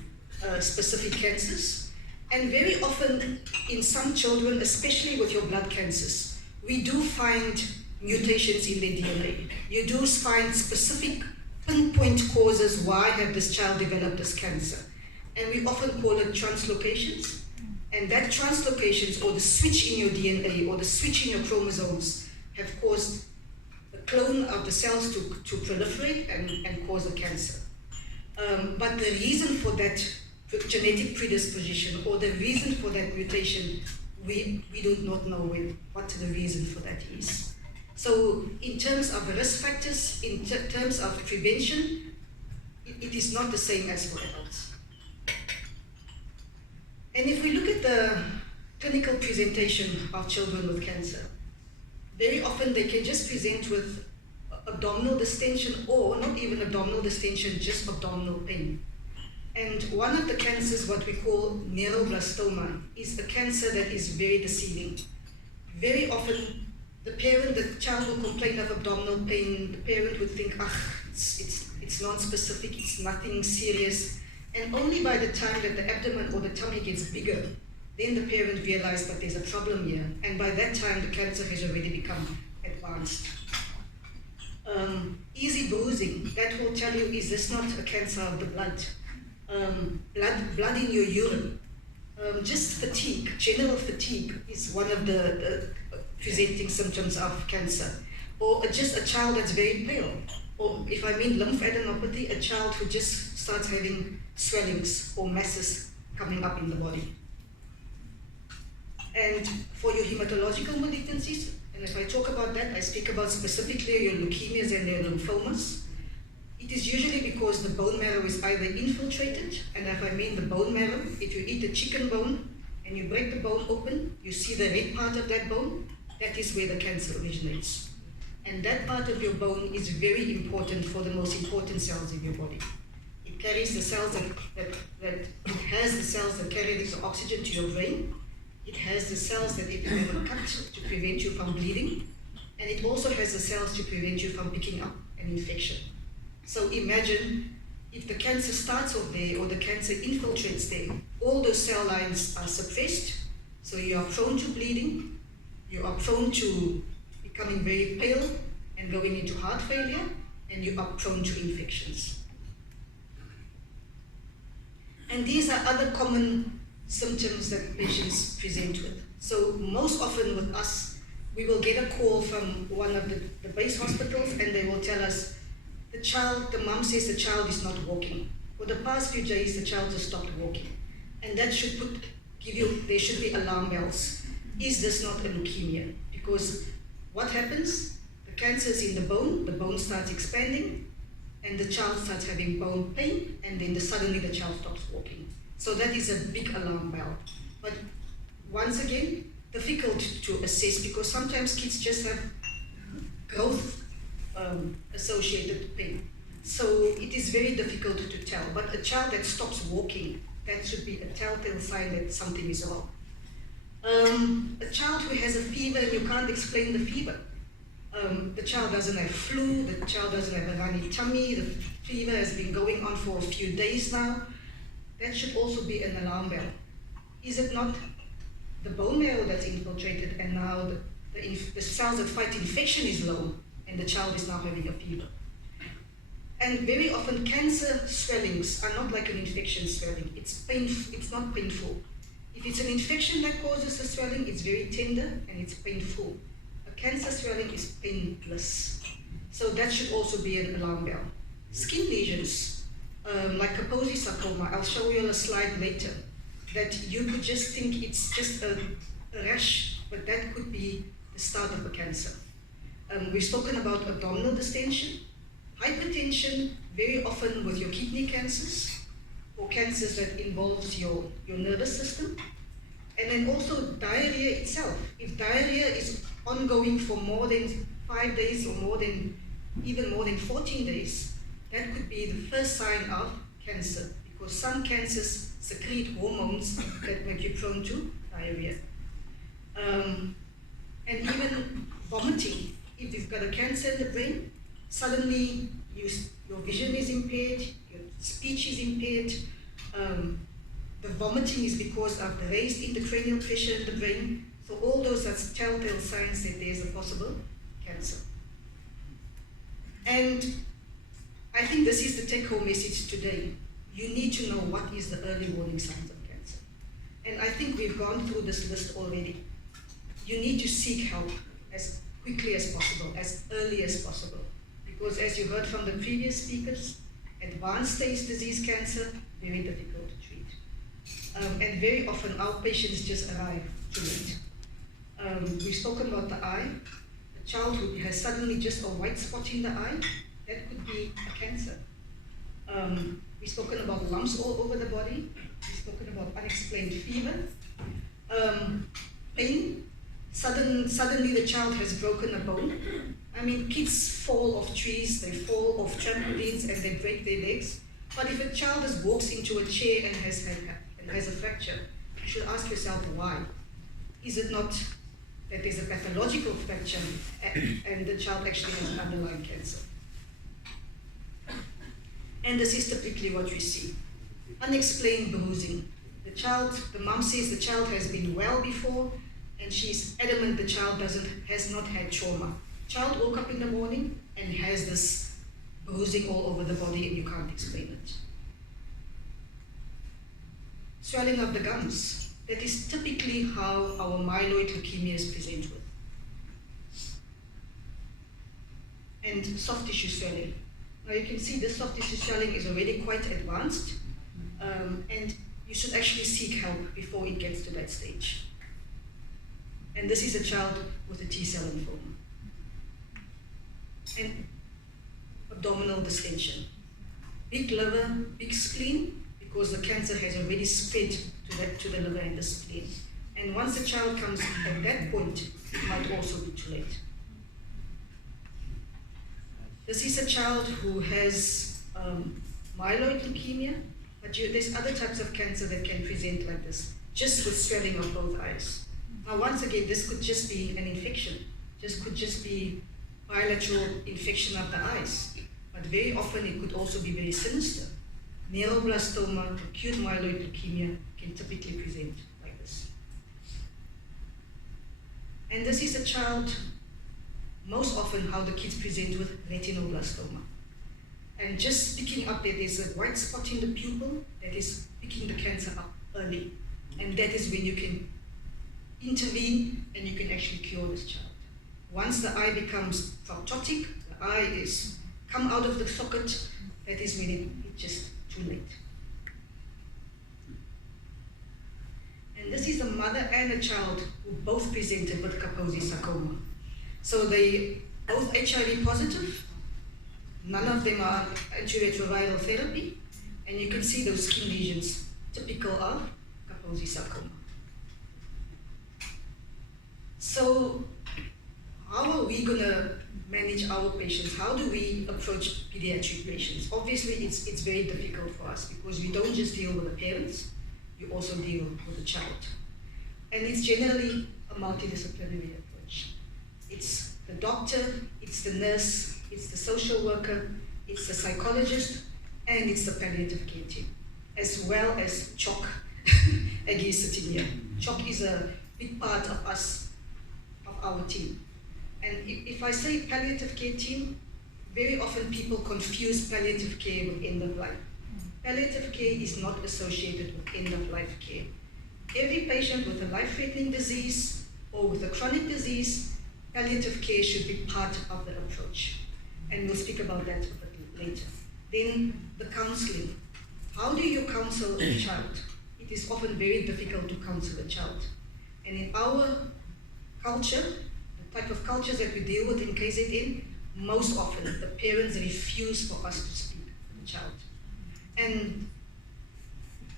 specific cancers. And very often in some children, especially with your blood cancers, we do find mutations in their DNA. You do find specific pinpoint causes why have this child developed this cancer. And we often call it translocations. And that translocations, or the switch in your DNA, or the switch in your chromosomes, have caused the clone of the cells to proliferate and cause the cancer. But the reason for that genetic predisposition, or the reason for that mutation, we do not know what the reason for that is. So in terms of risk factors, in terms of prevention, it is not the same as for adults. And if we look at the clinical presentation of children with cancer, very often they can just present with abdominal distension, or not even abdominal distension, just abdominal pain. And one of the cancers, what we call neuroblastoma, is a cancer that is very deceiving. Very often, the child will complain of abdominal pain. The parent would think, it's non-specific, it's nothing serious. And only by the time that the abdomen or the tummy gets bigger, then the parent realizes that there's a problem here. And by that time, the cancer has already become advanced. Easy bruising, that will tell you, is this not a cancer of the blood? Blood in your urine. Just fatigue, general fatigue is one of the presenting symptoms of cancer. Or just a child that's very pale. Or if I mean lymphadenopathy, a child who just starts having swellings or masses coming up in the body. And for your hematological malignancies, and if I talk about that, I speak about specifically your leukemias and your lymphomas. It is usually because the bone marrow is either infiltrated, and if I mean the bone marrow, if you eat a chicken bone and you break the bone open, you see the red part of that bone, that is where the cancer originates. And that part of your bone is very important for the most important cells in your body. It carries the cells it has the cells that carry the oxygen to your brain. It has the cells that if you have a cut to prevent you from bleeding, and it also has the cells to prevent you from picking up an infection. So imagine if the cancer starts off there or the cancer infiltrates there, all those cell lines are suppressed, so you are prone to bleeding, you are prone to becoming very pale and going into heart failure, and you are prone to infections. And these are other common symptoms that patients present with. So most often with us, we will get a call from one of the base hospitals, and they will tell us, the mom says the child is not walking. For the past few days, the child has stopped walking. And that should there should be alarm bells. Is this not a leukemia? Because what happens? The cancer is in the bone starts expanding, and the child starts having bone pain, and then suddenly the child stops walking. So that is a big alarm bell. But once again, difficult to assess, because sometimes kids just have growth associated pain. So it is very difficult to tell. But a child that stops walking, that should be a telltale sign that something is wrong. A child who has a fever and you can't explain the fever. The child doesn't have flu, the child doesn't have a runny tummy, the fever has been going on for a few days now. That should also be an alarm bell. Is it not the bone marrow that's infiltrated, and now the cells that fight infection is low, and the child is now having a fever? And very often cancer swellings are not like an infection swelling. It's not painful. If it's an infection that causes the swelling, it's very tender and it's painful. A cancer swelling is painless. So that should also be an alarm bell. Skin lesions, like Kaposi sarcoma, I'll show you a slide later, that you could just think it's just a rash, but that could be the start of a cancer. We've spoken about abdominal distension, hypertension, very often with your kidney cancers, or cancers that involves your nervous system, and then also diarrhea itself. If diarrhea is ongoing for more than 5 days or even more than 14 days, that could be the first sign of cancer, because some cancers secrete hormones that make you prone to diarrhea. And even vomiting. If you've got a cancer in the brain, suddenly your vision is impaired, your speech is impaired. The vomiting is because of the raised intracranial pressure in the brain. So all those are telltale signs that there's a possible cancer. And I think this is the take-home message today. You need to know what is the early warning signs of cancer. And I think we've gone through this list already. You need to seek help as quickly as possible, as early as possible. Because as you heard from the previous speakers, advanced stage disease cancer, very difficult to treat. And very often our patients just arrive too late. We've spoken about the eye. A child who has suddenly just a white spot in the eye, that could be a cancer. We've spoken about lumps all over the body. We've spoken about unexplained fever. Pain. Suddenly the child has broken a bone. I mean, kids fall off trees, they fall off trampolines, and they break their legs. But if a child just walks into a chair and has a fracture, you should ask yourself why. Is it not that there's a pathological fracture and the child actually has an underlying cancer? And this is typically what we see. Unexplained bruising. The mom says the child has been well before, and she's adamant the child has not had trauma. Child woke up in the morning and has this bruising all over the body and you can't explain it. Swelling of the gums. That is typically how our myeloid leukemias present with. And soft tissue swelling. Now you can see this soft tissue swelling is already quite advanced, and you should actually seek help before it gets to that stage. And this is a child with a T-cell lymphoma. And abdominal distension. Big liver, big spleen, because the cancer has already spread to the liver and the spleen. And once the child comes at that point, it might also be too late. This is a child who has myeloid leukemia, but there's other types of cancer that can present like this, just with swelling of both eyes. Now, once again, this could just be an infection. This could just be bilateral infection of the eyes. But very often it could also be very sinister. Neuroblastoma, acute myeloid leukemia can typically present like this. And this is a child, most often how the kids present with retinoblastoma. And just picking up that there's a white spot in the pupil, that is picking the cancer up early. And that is when you can intervene and you can actually cure this child. Once the eye becomes proptotic, the eye is come out of the socket, that is when it's just too late. And this is a mother and a child who both presented with Kaposi sarcoma. So they both HIV positive, none of them are antiretroviral therapy, and you can see those skin lesions typical of Kaposi sarcoma. So how are we going to manage our patients? How do we approach pediatric patients? Obviously, it's very difficult for us because we don't just deal with the parents, you also deal with the child. And it's generally a multidisciplinary approach. It's the doctor, it's the nurse, it's the social worker, it's the psychologist, and it's the palliative care team, as well as CHOC, Aggie sitting here. CHOC is a big part of us, of our team. And if I say palliative care team, very often people confuse palliative care with end of life. Palliative care is not associated with end of life care. Every patient with a life-threatening disease or with a chronic disease, palliative care should be part of the approach. And we'll speak about that a bit later. Then the counseling. How do you counsel a child? It is often very difficult to counsel a child. And in our culture, type of cultures that we deal with in KZN, most often the parents refuse for us to speak to the child. And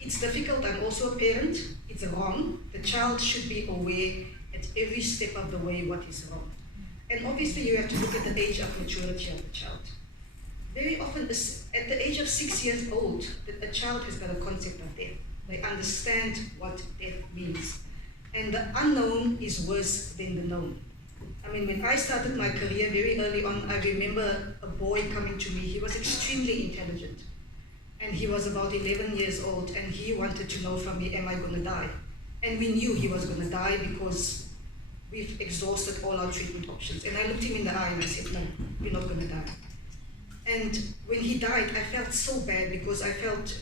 it's difficult, I'm also a parent, it's wrong. The child should be aware at every step of the way what is wrong. And obviously you have to look at the age of maturity of the child. very often, at the age of 6 years old, a child has got a concept of death. They understand what death means. And the unknown is worse than the known. I mean, when I started my career very early on, I remember a boy coming to me. He was extremely intelligent. And he was about 11 years old, and he wanted to know from me, am I going to die? And we knew he was going to die because we've exhausted all our treatment options. And I looked him in the eye and I said, no, you're not going to die. And when he died, I felt so bad because I felt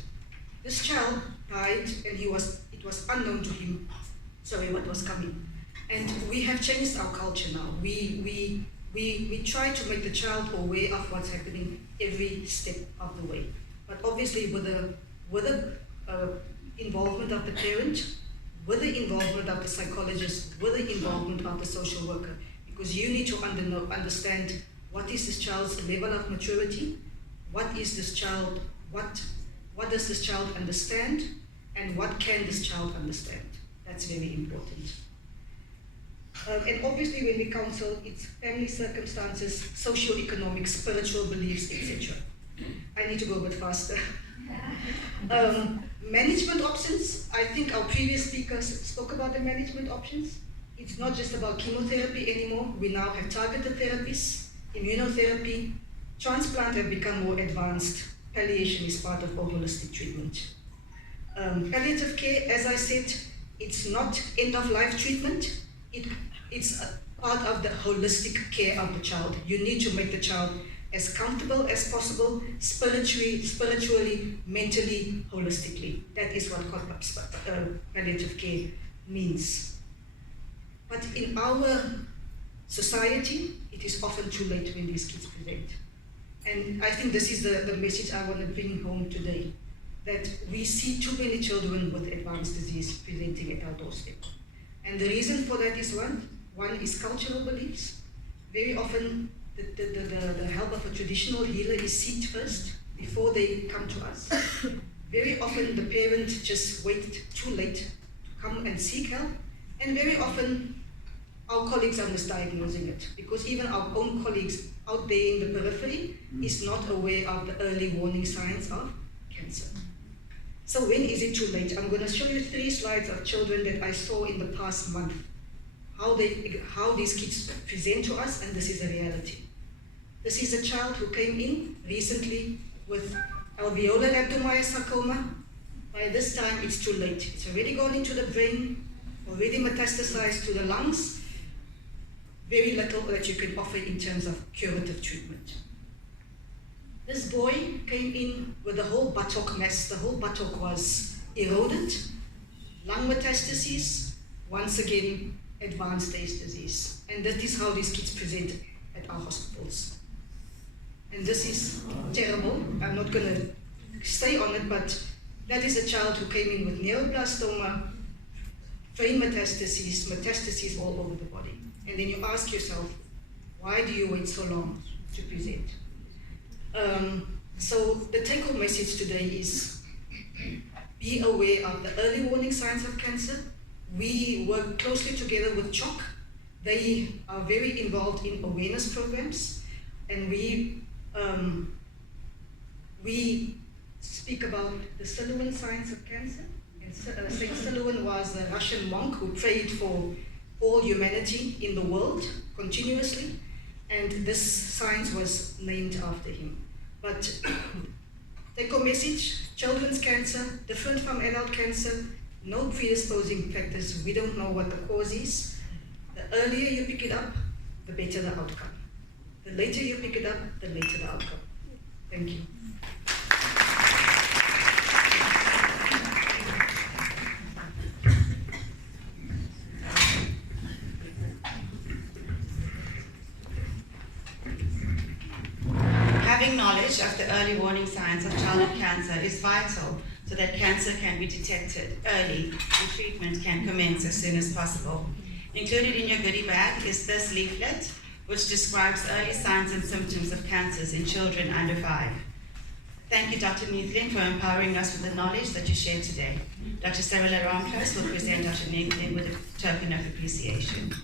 this child died and it was unknown to him, what was coming. And we have changed our culture now. We try to make the child aware of what's happening every step of the way. But obviously with the involvement of the parent, with the involvement of the psychologist, with the involvement of the social worker, because you need to understand what is this child's level of maturity, what is this child, what does this child understand, and what can this child understand. That's very important. And obviously when we counsel, it's family circumstances, socio-economic, spiritual beliefs, etc. I need to go a bit faster. Management options, I think our previous speakers spoke about the management options. It's not just about chemotherapy anymore. We now have targeted therapies, immunotherapy, transplant have become more advanced. Palliation is part of our holistic treatment. Palliative care, as I said, it's not end-of-life treatment. It's a part of the holistic care of the child. You need to make the child as comfortable as possible, spiritually, mentally, holistically. That is what palliative care means. But in our society, it is often too late when these kids present. And I think this is the message I want to bring home today, that we see too many children with advanced disease presenting at our doorstep. And the reason for that is one is cultural beliefs. Very often, the help of a traditional healer is sought first before they come to us. Very often the parent just waits too late to come and seek help, and very often our colleagues are misdiagnosing it because even our own colleagues out there in the periphery is not aware of the early warning signs of cancer. So when is it too late? I'm going to show you 3 slides of children that I saw in the past month, how these kids present to us, and this is a reality. This is a child who came in recently with alveolar rhabdomyosarcoma. By this time, it's too late. It's already gone into the brain, already metastasized to the lungs. Very little that you can offer in terms of curative treatment. This boy came in with a whole buttock mass. The whole buttock was eroded, lung metastases, once again, advanced stage disease. And that is how these kids present at our hospitals. And this is terrible. I'm not going to stay on it, but that is a child who came in with neuroblastoma, brain metastases all over the body. And then you ask yourself, why do you wait so long to present? So the take-home message today is be aware of the early warning signs of cancer. We work closely together with CHOC. They are very involved in awareness programs, and we speak about the Silouan signs of cancer. And Saint Silouan was a Russian monk who prayed for all humanity in the world continuously, and this science was named after him. But take-home message, children's cancer, different from adult cancer, no predisposing factors. We don't know what the cause is. The earlier you pick it up, the better the outcome. The later you pick it up, the later the outcome. Thank you. Having knowledge of the early warning signs of childhood cancer is vital so that cancer can be detected early and treatment can commence as soon as possible. Included in your goodie bag is this leaflet, which describes early signs and symptoms of cancers in children under 5. Thank you, Dr. Neethling, for empowering us with the knowledge that you shared today. Dr. Sarah Ramklas will present Dr. Neethling with a token of appreciation.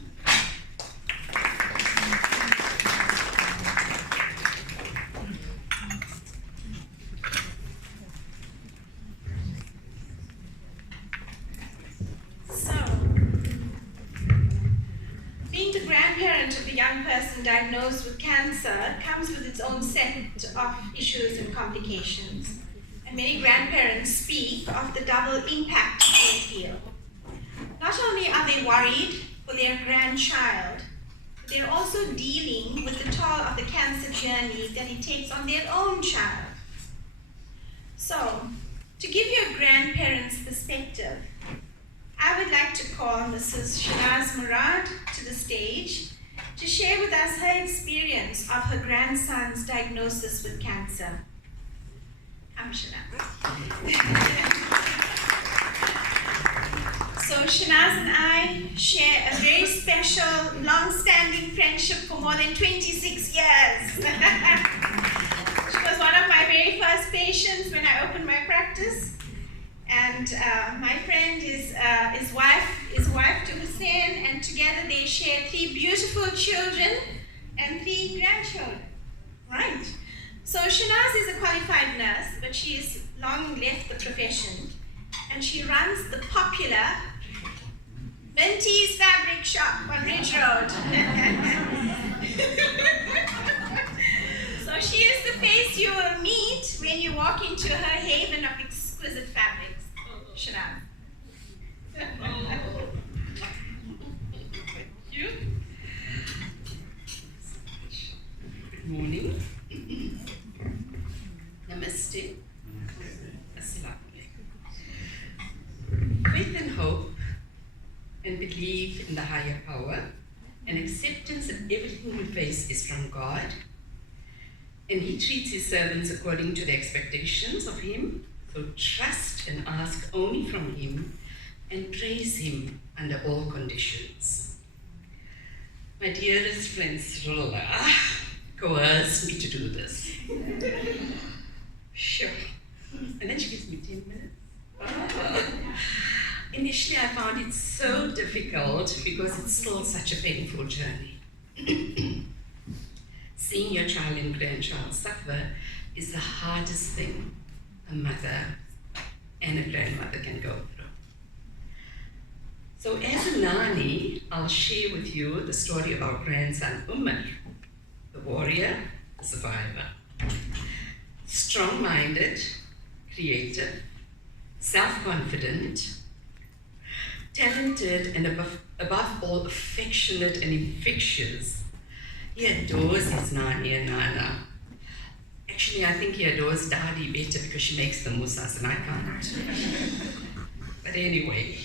Being the grandparent of a young person diagnosed with cancer comes with its own set of issues and complications. And many grandparents speak of the double impact they feel. Not only are they worried for their grandchild, but they're also dealing with the toll of the cancer journey that it takes on their own child. So, to give you a grandparent's perspective, I would like to call Mrs. Shanaz Murad to the stage to share with us her experience of her grandson's diagnosis with cancer. Come, Shanaz. So Shanaz and I share a very special, long-standing friendship for more than 26 years. She was one of my very first patients when I opened my practice. And my friend is wife to Hussein, and together they share 3 beautiful children and 3 grandchildren. Right. So Shanaz is a qualified nurse, but she has long left the profession, and she runs the popular Minty's Fabric Shop on Ridge Road. So she is the face you will meet when you walk into her haven of exquisite fabrics. Shanaz. You? Good morning. Namaste. Assalamu alaikum. Faith and hope and belief in the higher power and acceptance that everything we face is from God, and He treats His servants according to the expectations of Him. So trust and ask only from Him and praise Him under all conditions. My dearest friend Srola coerced me to do this. Sure. And then she gives me 10 minutes. Initially I found it so difficult because it's still such a painful journey. Seeing your child and grandchild suffer is the hardest thing a mother and a grandmother can go through. So as a Nani, I'll share with you the story of our grandson Umar, the warrior, the survivor. Strong-minded, creative, self-confident, talented, and above all affectionate and infectious. He adores his Nani and Nana. Actually, I think he adores Dadi better because she makes the musas and I can't. But anyway,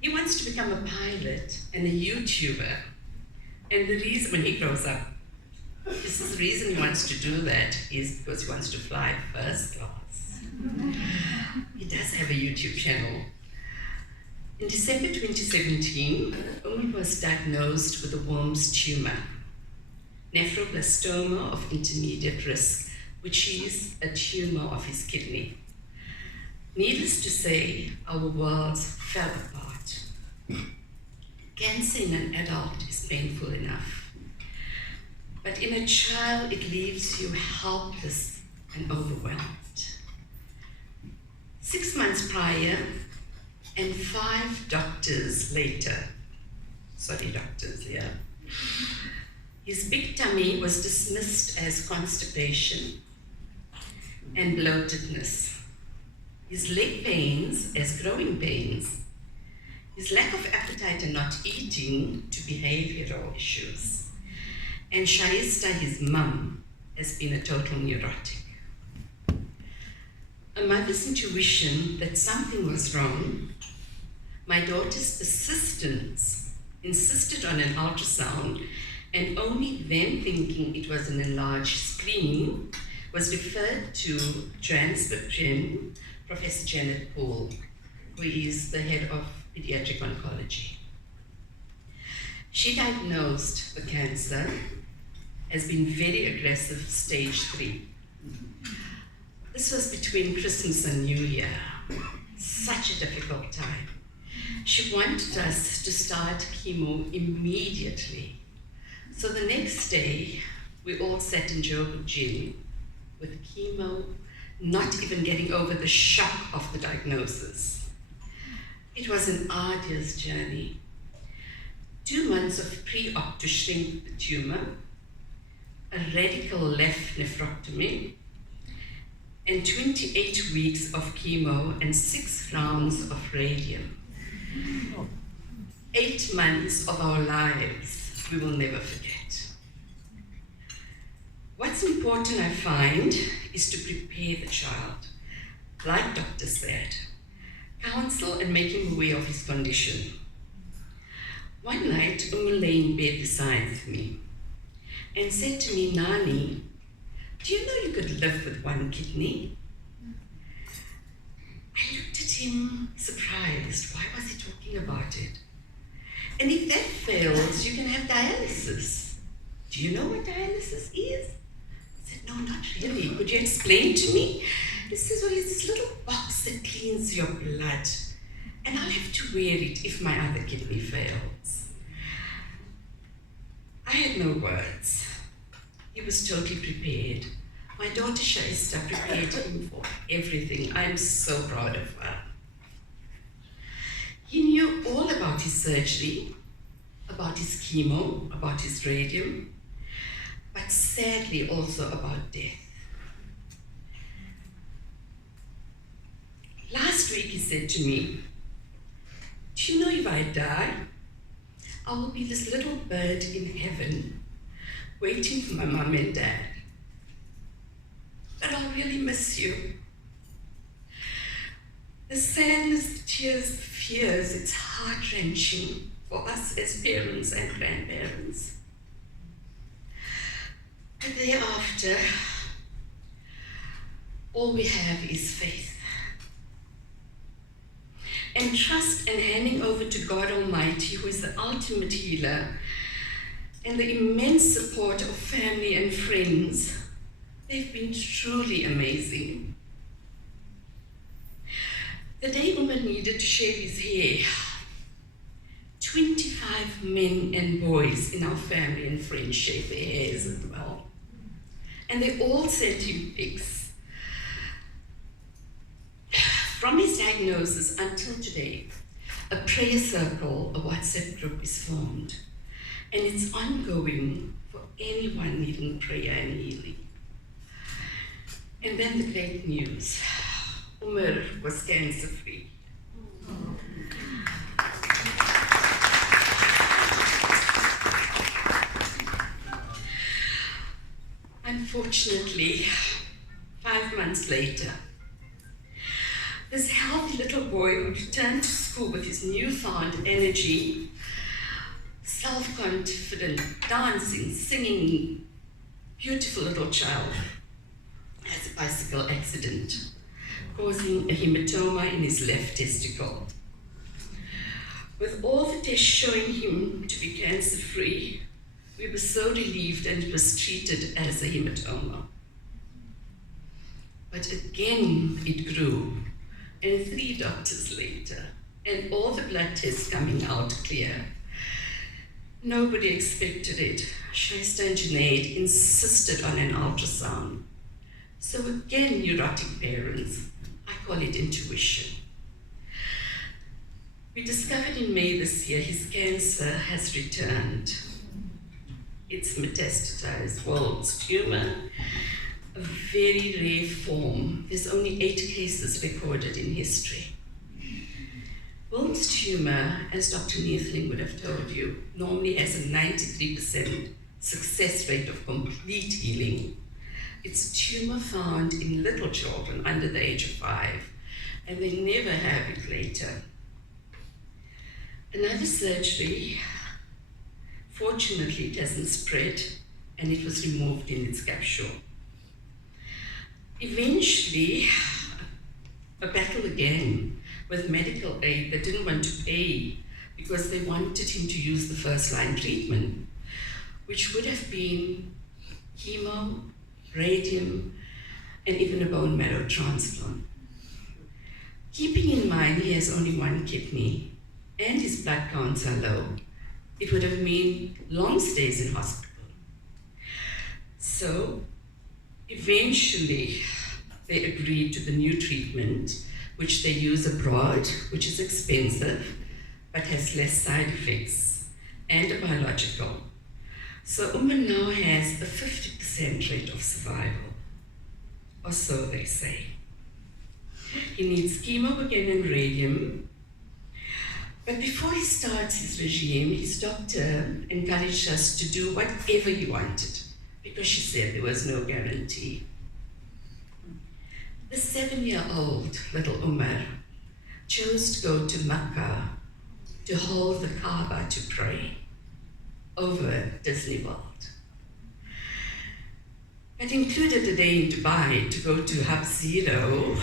he wants to become a pilot and a YouTuber. And the reason when he grows up, the reason he wants to do that is because he wants to fly first class. He does have a YouTube channel. In December 2017, Umar was diagnosed with a Worm's tumor, nephroblastoma of intermediate risk, which is a tumor of his kidney. Needless to say, our worlds fell apart. Cancer in an adult is painful enough, but in a child it leaves you helpless and overwhelmed. 6 months prior, and 5 doctors later, his big tummy was dismissed as constipation and bloatedness, his leg pains as growing pains, his lack of appetite and not eating to behavioral issues, and Shaista, his mum, has been a total neurotic. A mother's intuition that something was wrong, my daughter's persistence insisted on an ultrasound, and only then thinking it was an enlarged spleen, was referred to Johannesburg Professor Janet Poole, who is the head of pediatric oncology. She diagnosed the cancer as being very aggressive, stage 3. This was between Christmas and New Year. Such a difficult time. She wanted us to start chemo immediately. So the next day, we all sat in Joburg Gym with chemo, not even getting over the shock of the diagnosis. It was an arduous journey. 2 months of pre-op to shrink the tumor, a radical left nephrectomy, and 28 weeks of chemo and 6 rounds of radium. 8 months of our lives we will never forget. What's important, I find, is to prepare the child, like doctor said, counsel and make him aware of his condition. One night, lay in bed beside me and said to me, "Nani, do you know you could live with 1 kidney?" I looked at him surprised. Why was he talking about it? "And if that fails, you can have dialysis. Do you know what dialysis is?" I said, "No, not really. Could you explain to me?" He says, "Well, it's this little box that cleans your blood, and I'll have to wear it if my other kidney fails." I had no words. He was totally prepared. My daughter Shaista prepared him for everything. I'm so proud of her. He knew all about his surgery, about his chemo, about his radium, but sadly also about death. Last week he said to me, "Do you know if I die, I will be this little bird in heaven, waiting for my mum and dad. But I'll really miss you." The sadness, the tears, the fears, it's heart-wrenching for us as parents and grandparents. And thereafter, all we have is faith. And trust and handing over to God Almighty, who is the ultimate healer, and the immense support of family and friends. They've been truly amazing. The day Umar needed to shave his hair, 25 men and boys in our family and friends shaved their hairs as well. And they all sent him pics. From his diagnosis until today, a prayer circle, a WhatsApp group is formed, and it's ongoing for anyone needing prayer and healing. And then the great news, Umar was cancer-free. Unfortunately, 5 months later, this healthy little boy who returned to school with his newfound energy, self-confident, dancing, singing, beautiful little child, has a bicycle accident, causing a hematoma in his left testicle. With all the tests showing him to be cancer-free, we were so relieved, and it was treated as a hematoma. But again, it grew. And 3 doctors later, and all the blood tests coming out clear. Nobody expected it. Shaista and Junaid insisted on an ultrasound. So again, neurotic parents, I call it intuition. We discovered in May this year his cancer has returned. It's metastasized Wilms tumor, a very rare form. There's only 8 cases recorded in history. Wilms tumor, as Dr. Neethling would have told you, normally has a 93% success rate of complete healing. It's tumor found in little children under the age of 5, and they never have it later. Another surgery, fortunately it hasn't spread, and it was removed in its capsule. Eventually, a battle again with medical aid that didn't want to pay because they wanted him to use the first-line treatment, which would have been chemo, radium, and even a bone marrow transplant. Keeping in mind he has only 1 kidney and his blood counts are low, it would have meant long stays in hospital. So eventually they agreed to the new treatment, which they use abroad, which is expensive, but has less side effects and a biological. So Umar now has a 50% rate of survival, or so they say. He needs chemo again and radium. But before he starts his regime, his doctor encouraged us to do whatever he wanted, because she said there was no guarantee. The 7-year-old little Umar chose to go to Mecca to hold the Kaaba to pray over Disney World. It included a day in Dubai to go to Hub Zero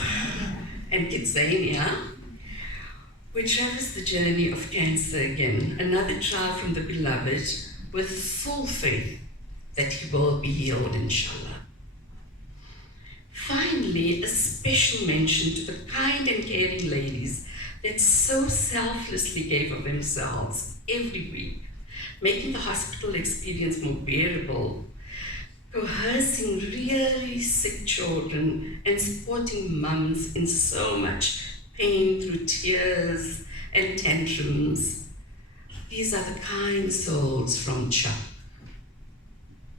and Kidzania. We traversed the journey of cancer again, another child from the beloved, with full faith that he will be healed, inshallah. Finally, a special mention to the kind and caring ladies that so selflessly gave of themselves every week, making the hospital experience more bearable, coercing really sick children and supporting mums in so much pain through tears and tantrums. These are the kind souls from Chuck.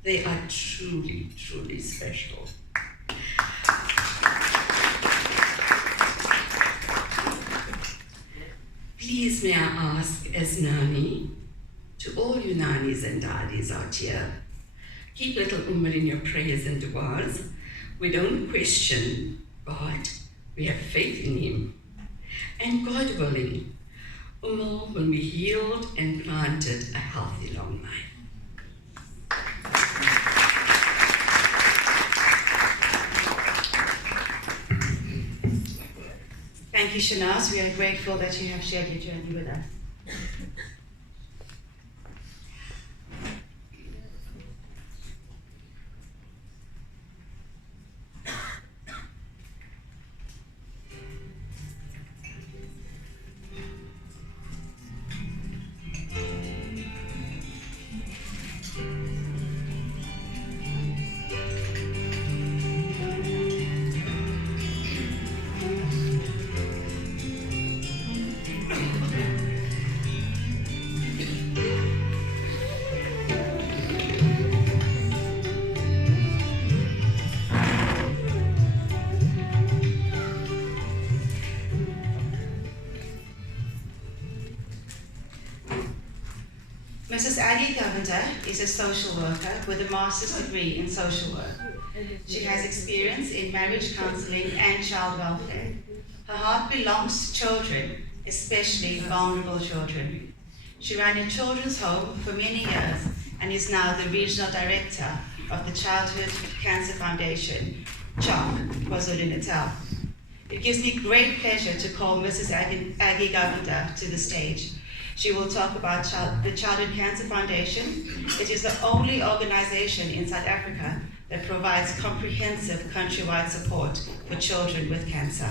They are truly, truly special. Please may I ask, as Nani, to all you Nanis and Daddies out here, keep little Umar in your prayers and du'as. We don't question God, we have faith in him. And God willing, Umar will be healed and granted a healthy long life. Thank you, Shanaz. We are grateful that you have shared your journey with us. Mrs. Arya Samaj is a social worker with a master's degree in social work. She has experience in marriage counseling and child welfare. Her heart belongs to children, especially vulnerable children. She ran a children's home for many years and is now the regional director of the Childhood Cancer Foundation, CHOC, KwaZulu-Natal. It gives me great pleasure to call Mrs. Aggie Govender to the stage. She will talk about the Childhood Cancer Foundation. It is the only organization in South Africa that provides comprehensive countrywide support for children with cancer.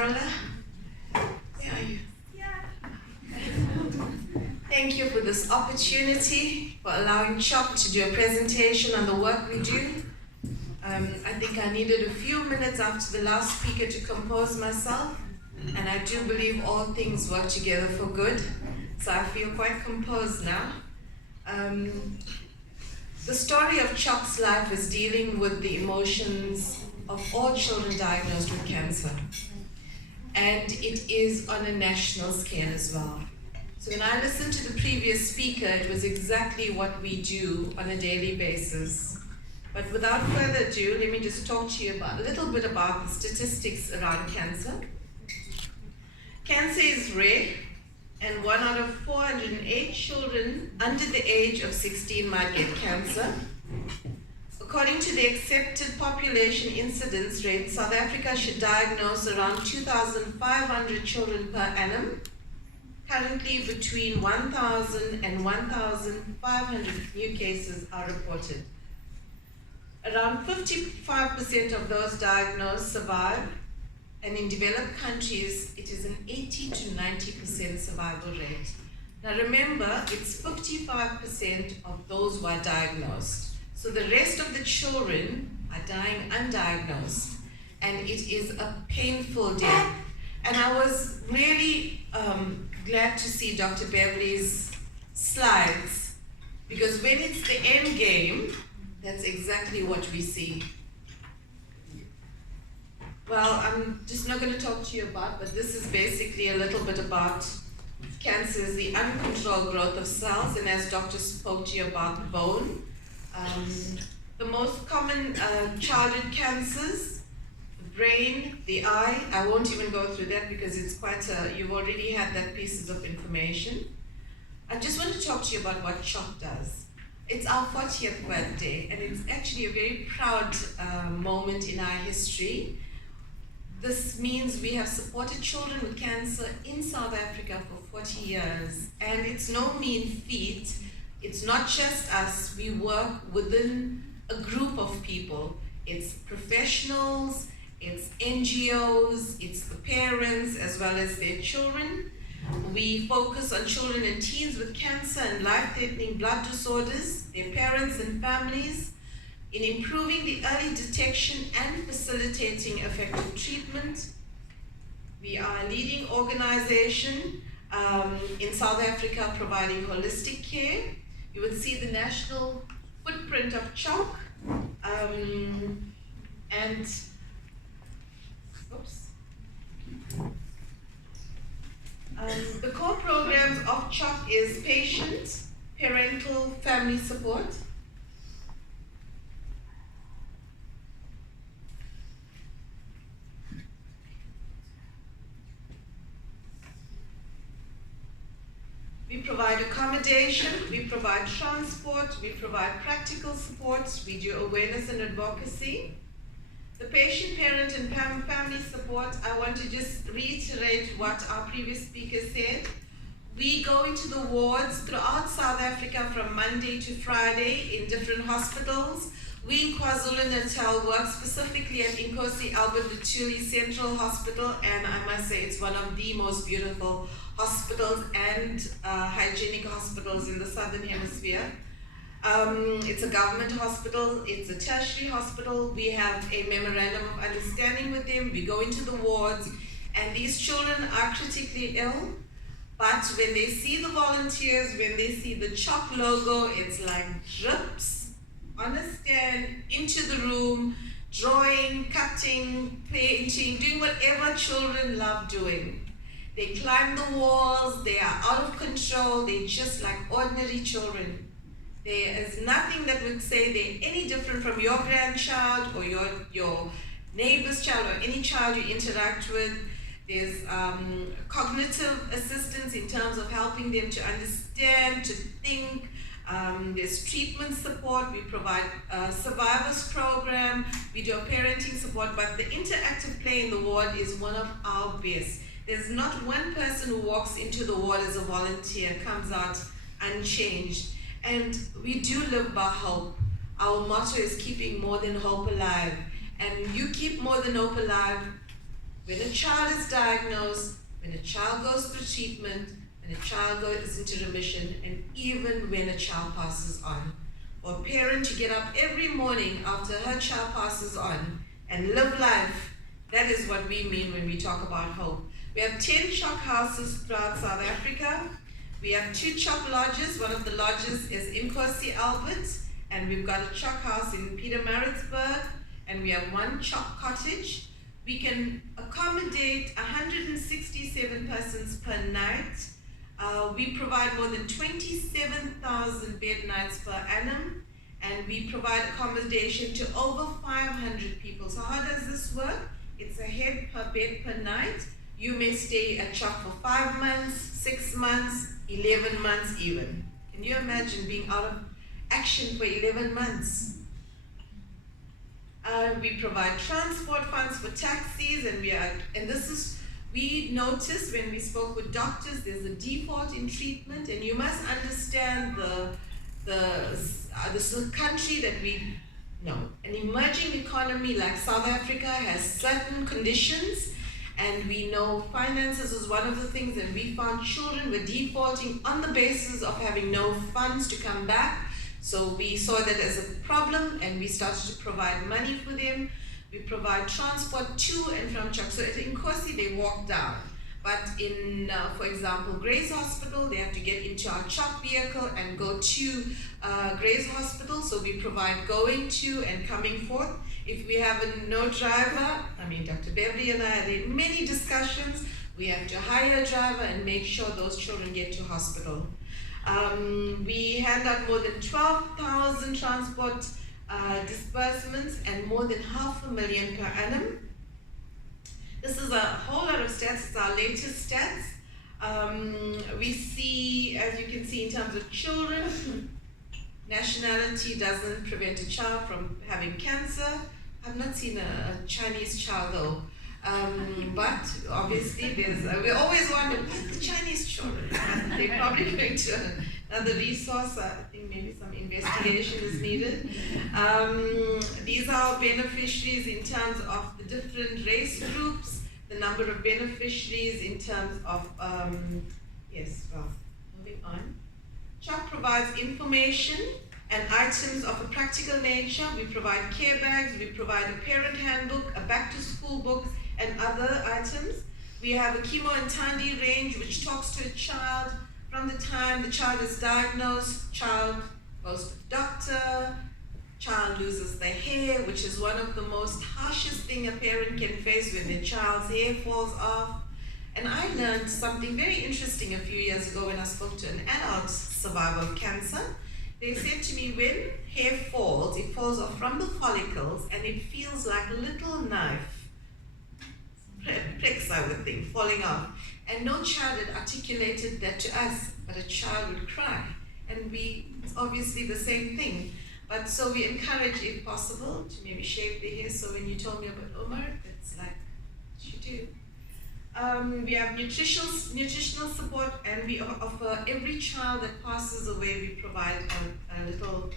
Sarala? Where are you? Thank you for this opportunity, for allowing CHOP to do a presentation on the work we do. I think I needed a few minutes after the last speaker to compose myself, and I do believe all things work together for good, so I feel quite composed now. The story of CHOP's life is dealing with the emotions of all children diagnosed with cancer, and it is on a national scale as well. So when I listened to the previous speaker, it was exactly what we do on a daily basis. But without further ado, let me just talk to you about a little bit about the statistics around cancer. Cancer is rare, and 1 out of 408 children under the age of 16 might get cancer. According to the accepted population incidence rate, South Africa should diagnose around 2,500 children per annum. Currently, between 1,000 and 1,500 new cases are reported. Around 55% of those diagnosed survive, and in developed countries, it is an 80 to 90% survival rate. Now remember, it's 55% of those who are diagnosed. So the rest of the children are dying undiagnosed, and it is a painful death. And I was really glad to see Dr. Beverly's slides, because when it's the end game, that's exactly what we see. Well, I'm just not going to talk to you about, but this is basically a little bit about cancer, is the uncontrolled growth of cells, and as Doctor spoke to you about the bone. The most common childhood cancers, the brain, the eye. I won't even go through that because it's quite you've already had that pieces of information. I just want to talk to you about what CHOP does. It's our 40th birthday, and it's actually a very proud moment in our history. This means we have supported children with cancer in South Africa for 40 years, and it's no mean feat. It's not just us, we work within a group of people. It's professionals, it's NGOs, it's the parents as well as their children. We focus on children and teens with cancer and life-threatening blood disorders, their parents and families, in improving the early detection and facilitating effective treatment. We are a leading organization in South Africa providing holistic care. You will see the national footprint of CHOP, and the core programs of CHOP is patient, parental, family support. We provide accommodation, we provide transport, we provide practical support, we do awareness and advocacy. The patient, parent, and family support, I want to just reiterate what our previous speaker said. We go into the wards throughout South Africa from Monday to Friday in different hospitals. We in KwaZulu-Natal work specifically at Inkosi Albert Luthuli Central Hospital, and I must say it's one of the most beautiful hospitals and hygienic hospitals in the Southern Hemisphere. It's a government hospital, it's a tertiary hospital. We have a memorandum of understanding with them. We go into the wards, and these children are critically ill, but when they see the volunteers, when they see the CHOP logo, it's like drips on a stand, into the room, drawing, cutting, painting, doing whatever children love doing. They climb the walls, they are out of control, they're just like ordinary children. There is nothing that would say they're any different from your grandchild or your neighbor's child or any child you interact with. There's cognitive assistance in terms of helping them to understand, to think. There's treatment support. We provide a survivors program. We do a parenting support, but the interactive play in the ward is one of our best. There's not one person who walks into the ward as a volunteer, comes out unchanged. And we do live by hope. Our motto is keeping more than hope alive. And you keep more than hope alive when a child is diagnosed, when a child goes through treatment, when a child goes into remission, and even when a child passes on. For a parent to get up every morning after her child passes on and live life, that is what we mean when we talk about hope. We have 10 CHOC houses throughout South Africa. We have 2 CHOC lodges. One of the lodges is in Nkosi Albert, and we've got a CHOC house in Pietermaritzburg, and we have 1 CHOC cottage. We can accommodate 167 persons per night. We provide more than 27,000 bed nights per annum, and we provide accommodation to over 500 people. So how does this work? It's a head per bed per night. You may stay at CHOC for 5 months, 6 months, 11 months even. Can you imagine being out of action for 11 months? We provide transport funds for taxis, and we noticed when we spoke with doctors, there's a default in treatment, and you must understand this is a country that we know. An emerging economy like South Africa has certain conditions, and we know finances is one of the things, and we found children were defaulting on the basis of having no funds to come back. So we saw that as a problem, and we started to provide money for them. We provide transport to and from CHOC. So in Nkosi, they walk down. But in, for example, Gray's Hospital, they have to get into our CHOC vehicle and go to Gray's Hospital. So we provide going to and coming forth. If we have no driver, Dr. Beverly and I had many discussions. We have to hire a driver and make sure those children get to hospital. We hand out more than 12,000 transport disbursements and more than 500,000 per annum. This is a whole lot of stats. It's our latest stats. We see, as you can see, in terms of children, nationality doesn't prevent a child from having cancer. I've not seen a Chinese child though. But obviously we always wonder, the Chinese children, they're probably going to another resource. I think maybe some investigation is needed. These are beneficiaries in terms of the different race groups, the number of beneficiaries in terms of, moving on. CHOC provides information and items of a practical nature. We provide care bags, we provide a parent handbook, a back to school book, and other items. We have a chemo and Tandy range which talks to a child from the time the child is diagnosed. Child goes to the doctor, child loses their hair, which is one of the most harshest thing a parent can face when their child's hair falls off. And I learned something very interesting a few years ago when I spoke to an adult survivor of cancer. They said to me, when hair falls, it falls off from the follicles and it feels like a little knife pricks, I would think, falling off. And no child had articulated that to us, but a child would cry. And it's obviously the same thing. But so we encourage, if possible, to maybe shave the hair. So when you told me about Omar, it's like, what you do. We have nutritional support, and we offer every child that passes away, we provide a little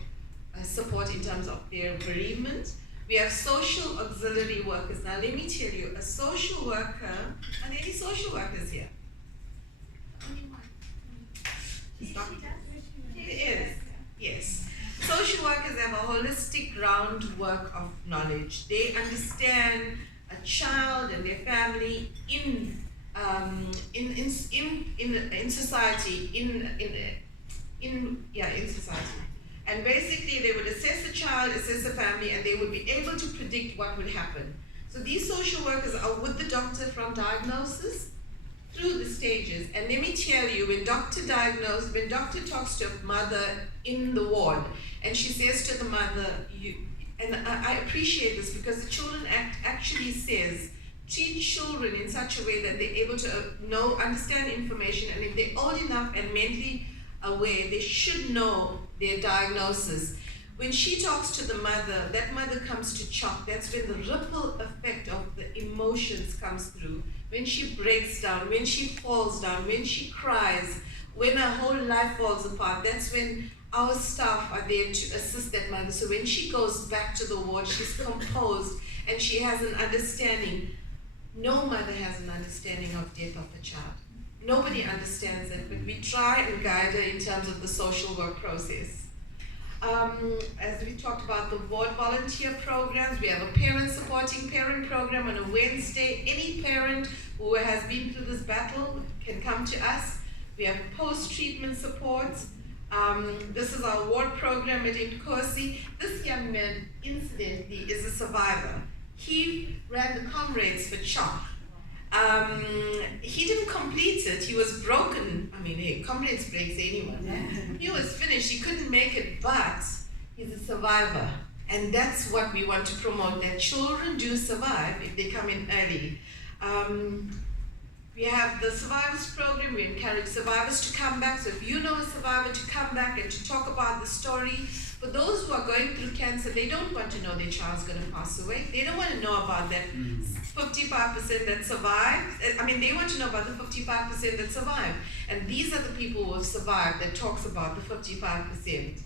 support in terms of their bereavement. We have social auxiliary workers. Now let me tell you, a social worker, are there any social workers here? Only one. There is, yes. Social workers have a holistic groundwork of knowledge. They understand a child and their family in society, in society. And basically they would assess the child, assess the family, and they would be able to predict what would happen. So these social workers are with the doctor from diagnosis through the stages. And let me tell you, when doctor talks to a mother in the ward, and she says to the mother, and I appreciate this because the Children Act actually says, treat children in such a way that they're able to understand information, and if they're old enough and mentally aware, they should know their diagnosis. When she talks to the mother, that mother comes to CHOC. That's when the ripple effect of the emotions comes through. When she breaks down, when she falls down, when she cries, when her whole life falls apart, that's when our staff are there to assist that mother. So when she goes back to the ward, she's composed and she has an understanding. No mother has an understanding of death of a child. Nobody understands it, but we try and guide her in terms of the social work process. As we talked about the ward volunteer programs, we have a parent supporting parent program on a Wednesday. Any parent who has been through this battle can come to us. We have post-treatment supports. This is our ward program at Nkosi. This young man, incidentally, is a survivor. He ran the Comrades for CHOC. He didn't complete it. He was broken. I mean, hey, Comrades breaks anyone. He was finished. He couldn't make it, but he's a survivor. And that's what we want to promote, that children do survive if they come in early. We have the Survivors Program. We encourage survivors to come back. So if you know a survivor, to come back and to talk about the story. For those who are going through cancer, they don't want to know their child's going to pass away. They don't want to know about that 55% that survived. I mean, they want to know about the 55% that survived. And these are the people who have survived that talks about the 55%.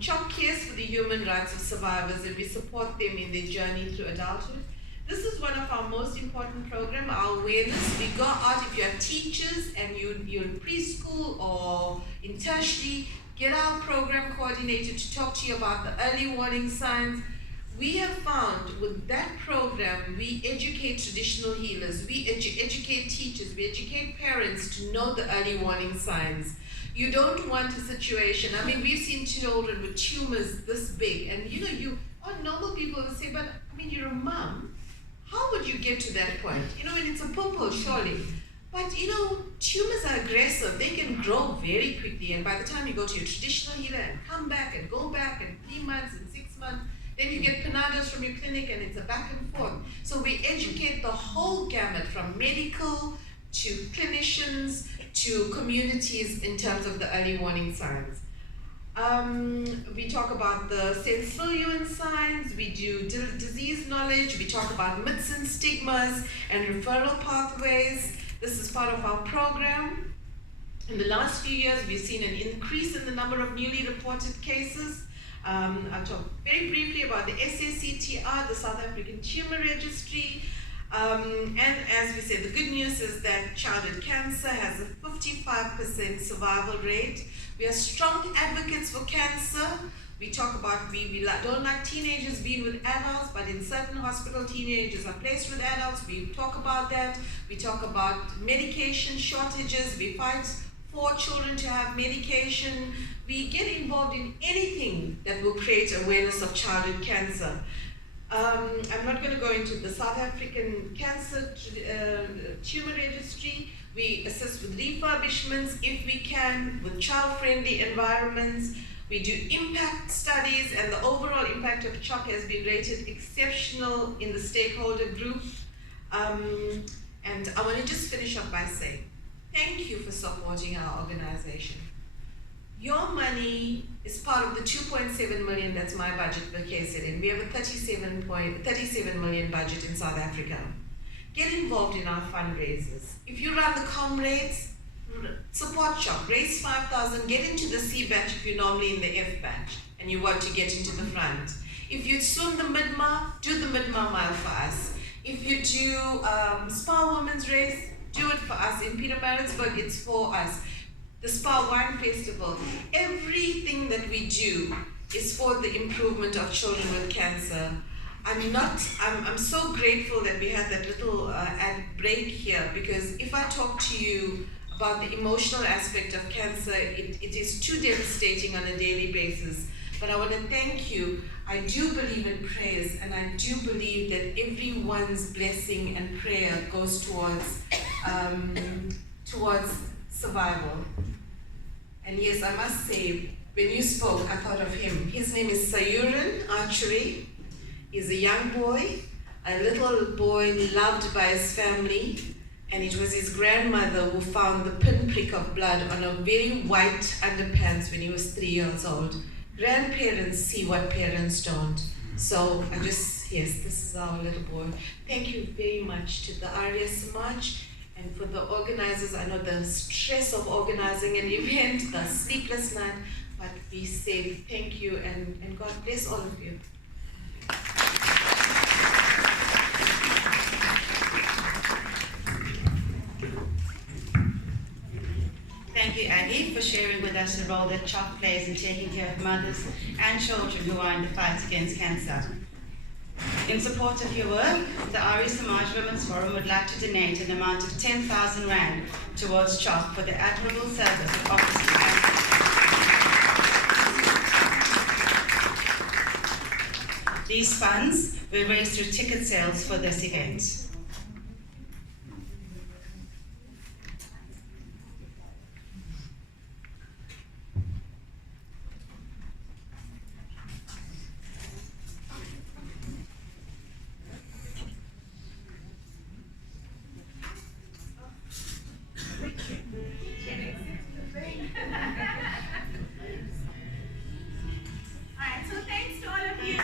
CHOC cares for the human rights of survivors, and we support them in their journey through adulthood. This is one of our most important programs, our awareness. We go out, if you're teachers and you're in preschool or in tertiary, get our program coordinator to talk to you about the early warning signs. We have found with that program, we educate traditional healers, we educate teachers, we educate parents to know the early warning signs. You don't want a situation, I mean, we've seen children with tumors this big, and normal people will say, but I mean, you're a mom. How would you get to that point? When it's a pimple, surely. But tumors are aggressive. They can grow very quickly. And by the time you go to your traditional healer and come back and go back in 3 months and 6 months, then you get panados from your clinic and it's a back and forth. So we educate the whole gamut from medical to clinicians to communities in terms of the early warning signs. We talk about the sensorial signs, we do disease knowledge, we talk about myths and stigmas and referral pathways. This is part of our program. In the last few years, we've seen an increase in the number of newly reported cases. I'll talk very briefly about the SACTR, the South African Tumor Registry. And as we said, the good news is that childhood cancer has a 55% survival rate. We are strong advocates for cancer. We talk about, we don't like teenagers being with adults, but in certain hospitals, teenagers are placed with adults. We talk about that. We talk about medication shortages. We fight for children to have medication. We get involved in anything that will create awareness of childhood cancer. I'm not going to go into the South African Cancer Tumor Registry. We assist with refurbishments if we can, with child-friendly environments. We do impact studies, and the overall impact of CHOC has been rated exceptional in the stakeholder group. And I want to just finish up by saying, thank you for supporting our organization. Your money is part of the 2.7 million, that's my budget for KZN. We have a 37 million budget in South Africa. Get involved in our fundraisers. If you run the Comrades, support CHOC, raise 5,000, get into the C batch if you're normally in the F batch and you want to get into the front. If you swim the Midma, do the Midma mile for us. If you do Spa Women's Race, do it for us. In Pietermaritzburg, it's for us. The Spa Wine Festival, everything that we do is for the improvement of children with cancer. I'm so grateful that we had that little ad break here, because if I talk to you about the emotional aspect of cancer, it is too devastating on a daily basis. But I want to thank you. I do believe in prayers, and I do believe that everyone's blessing and prayer goes towards survival. And yes, I must say, when you spoke, I thought of him. His name is Sayuran Archery. He's a young boy, a little boy loved by his family, and it was his grandmother who found the pinprick of blood on a very white underpants when he was 3 years old. Grandparents see what parents don't. So yes, this is our little boy. Thank you very much to the Arya Samaj. And for the organizers, I know the stress of organizing an event, the sleepless night, but be safe. Thank you, and God bless all of you. Thank you, Aggie, for sharing with us the role that CHOP plays in taking care of mothers and children who are in the fight against cancer. In support of your work, the Arya Samaj Women's Forum would like to donate an amount of 10,000 Rand towards CHOP for the admirable service it offers to cancer. These funds were raised through ticket sales for this event. Alright, so thanks to all of you.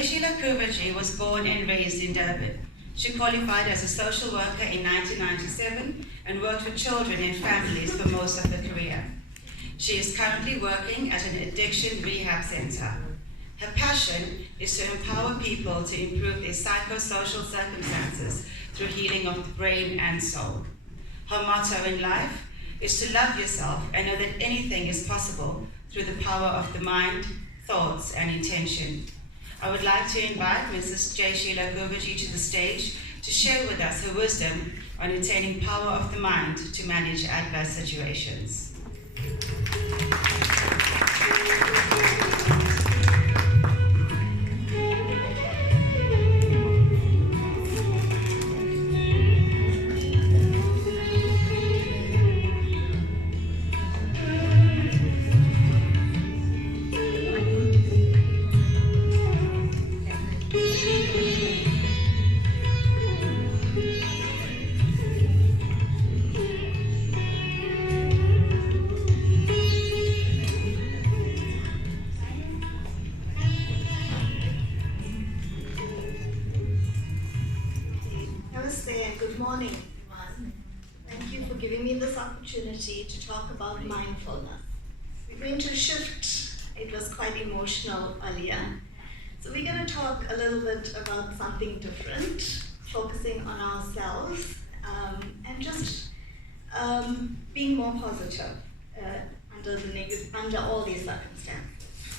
Sheila Kubaji was born and raised in Durban. She qualified as a social worker in 1997 and worked with children and families for most of her career. She is currently working at an addiction rehab center. Her passion is to empower people to improve their psychosocial circumstances through healing of the brain and soul. Her motto in life is to love yourself and know that anything is possible through the power of the mind, thoughts, and intention. I would like to invite Mrs. J. Sheila Kubaji to the stage to share with us her wisdom on attaining power of the mind to manage adverse situations. Namaste and good morning, everyone. Thank you for giving me this opportunity to talk about mindfulness. We're going to shift. It was quite emotional earlier. So we're going to talk a little bit about something different, focusing on ourselves and just being more positive under all these circumstances.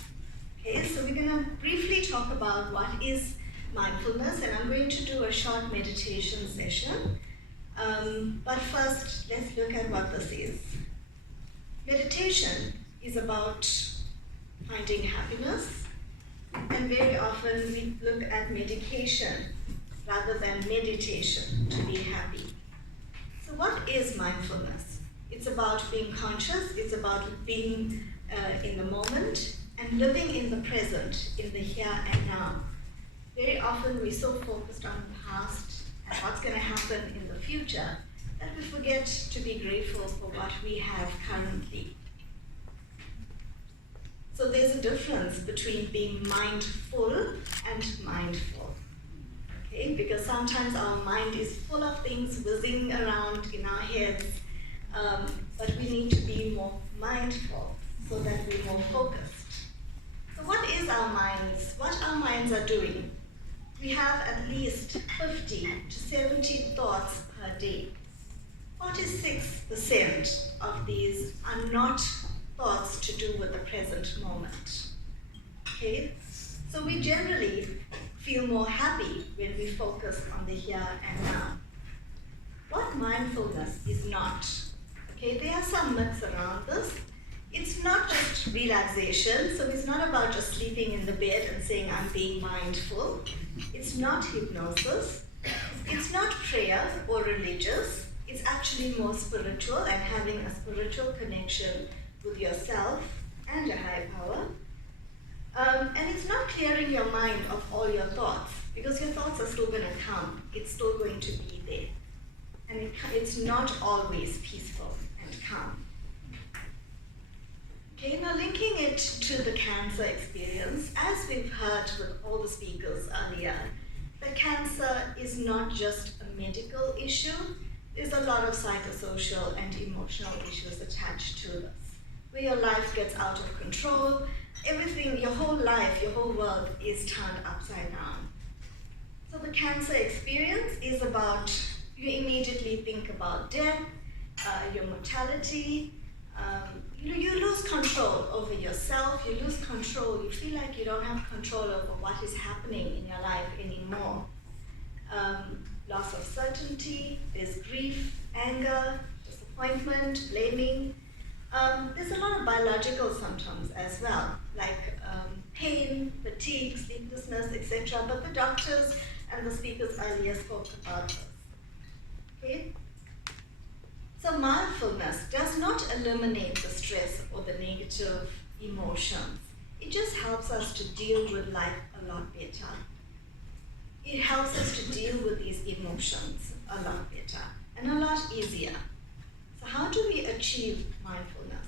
Okay, so we're going to briefly talk about what is mindfulness, and I'm going to do a short meditation session. But first, let's look at what this is. Meditation is about finding happiness, and very often we look at medication rather than meditation to be happy. So what is mindfulness? It's about being conscious, it's about being in the moment and living in the present, in the here and now. Very often we're so focused on the past and what's going to happen in the future that we forget to be grateful for what we have currently. So there's a difference between being mindful and mindful. Okay? Because sometimes our mind is full of things whizzing around in our heads, but we need to be more mindful so that we're more focused. So what is our minds? What our minds are doing? We have at least 50 to 70 thoughts per day. 46% of these are not thoughts to do with the present moment. Okay? So we generally feel more happy when we focus on the here and now. What mindfulness is not. Okay, there are some myths around this. It's not just relaxation, so it's not about just sleeping in the bed and saying I'm being mindful. It's not hypnosis. It's not prayer or religious. It's actually more spiritual and having a spiritual connection with yourself and a high power. And it's not clearing your mind of all your thoughts, because your thoughts are still going to come. It's still going to be there. And it's not always peaceful and calm. Okay, now linking it to the cancer experience, as we've heard with all the speakers earlier, that cancer is not just a medical issue. There's a lot of psychosocial and emotional issues attached to this, where your life gets out of control, everything, your whole life, your whole world is turned upside down. So the cancer experience is about, you immediately think about death, your mortality, you lose control over yourself, you lose control, you feel like you don't have control over what is happening in your life anymore. Loss of certainty, there's grief, anger, disappointment, blaming. There's a lot of biological symptoms as well, like pain, fatigue, sleeplessness, etc. But the doctors and the speakers earlier spoke about this. Okay? So mindfulness does not eliminate the stress or the negative emotions. It just helps us to deal with life a lot better. It helps us to deal with these emotions a lot better and a lot easier. So how do we achieve mindfulness?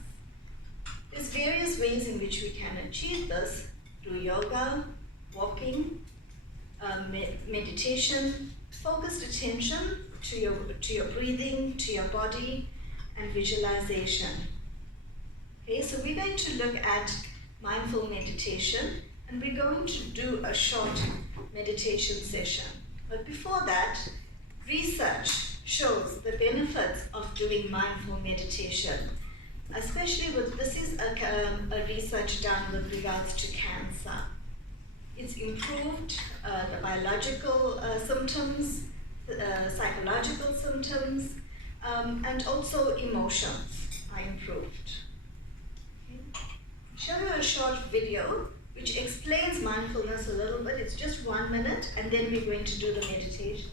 There's various ways in which we can achieve this through yoga, walking, meditation, focused attention to your breathing, to your body, and visualization. Okay, so we're going to look at mindful meditation, and we're going to do a short meditation session. But before that, research shows the benefits of doing mindful meditation, especially with, this is a research done with regards to cancer. It's improved the biological symptoms, psychological symptoms, and also emotions are improved. Okay. Show you a short video which explains mindfulness a little bit. It's just 1 minute, and then we're going to do the meditation.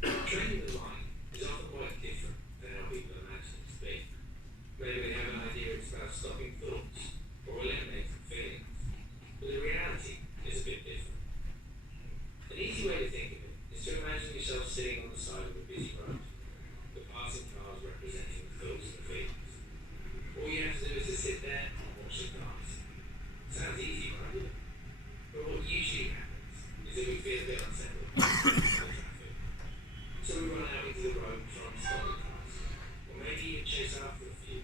Training the mind is often quite different than how people imagine it to be. Maybe they have an idea it's about stopping thoughts or eliminating feelings, but the reality is a bit different. An easy way to think of it is to imagine yourself sitting on the side of a busy road, the passing cars representing the thoughts and the feelings. All you have to do is to sit there and watch the cars. Sounds easy, right? But what usually happens is that we feel a bit unsettled by traffic. So we run out into the road and try and stop the cars. Or maybe even chase after a few,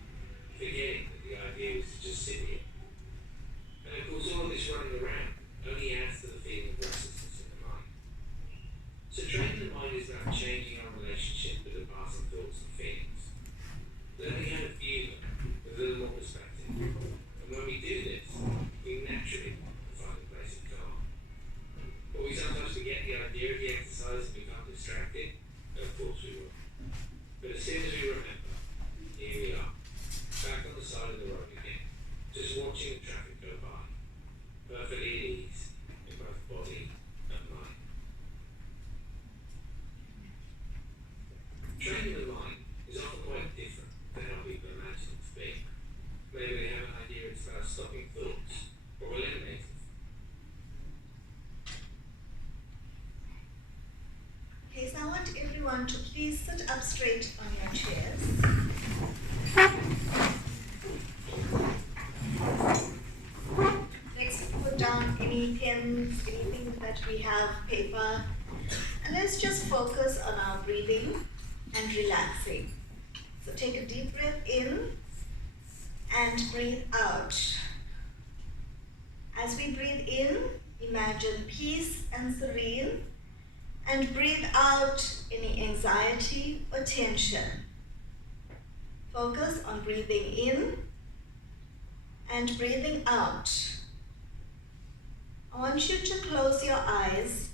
forgetting that the idea was to just sit here. And of course all of this running around only adds to the feeling of restlessness in the mind. So training the mind is about changing our relationship with the passing thoughts and feelings. Learning how to view them with a little more perspective. And when we do this, we naturally find a place of calm. But we sometimes forget the idea of the exercise and become distracted. Of course we will. But as soon as we remember, here we are, back on the side of the road again, just watching the traffic go by, perfectly at ease in both body and mind. Training the mind is often quite different than how people imagine it to be. Maybe they have an idea it's about stopping thoughts or eliminating. Okay, so I want everyone to please sit up straight on your chairs. Let's put down any pens, anything that we have, paper, and let's just focus on our breathing and relaxing. So take a deep breath in and breathe out. As we breathe in, imagine peace and serene, and breathe out any anxiety or tension. Focus on breathing in and breathing out. I want you to close your eyes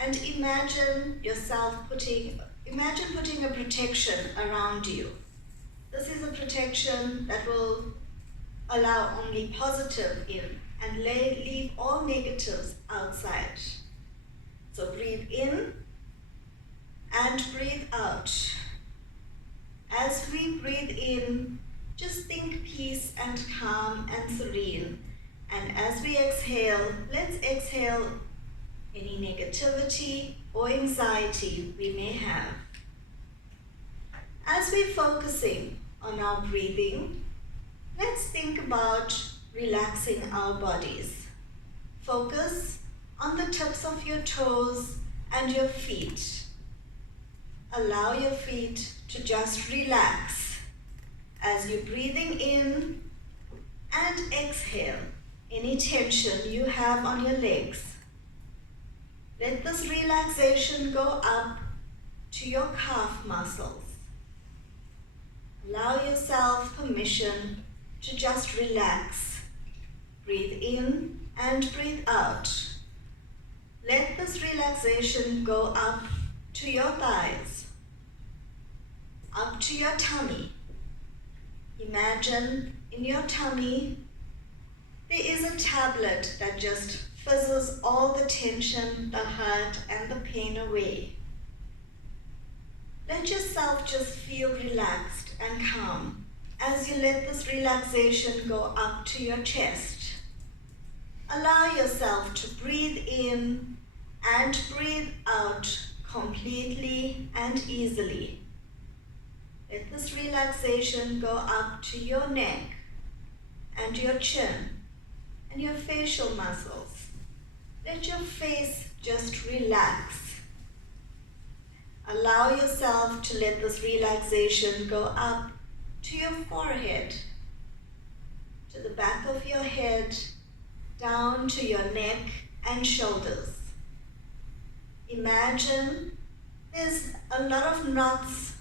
and imagine putting a protection around you. This is a protection that will allow only positive in and leave all negatives outside. So breathe in and breathe out. As we breathe in, just think peace and calm and serene. And as we exhale, let's exhale any negativity or anxiety we may have. As we're focusing on our breathing, let's think about relaxing our bodies. Focus on the tips of your toes and your feet. Allow your feet to just relax as you're breathing in and exhale any tension you have on your legs. Let this relaxation go up to your calf muscles. Allow yourself permission to just relax. Breathe in and breathe out. Let this relaxation go up to your thighs, up to your tummy. Imagine in your tummy there is a tablet that just fizzes all the tension, the hurt, and the pain away. Let yourself just feel relaxed and calm as you let this relaxation go up to your chest. Allow yourself to breathe in and breathe out completely and easily. Let this relaxation go up to your neck and your chin and your facial muscles. Let your face just relax. Allow yourself to let this relaxation go up to your forehead, to the back of your head, down to your neck and shoulders. Imagine there's a lot of knots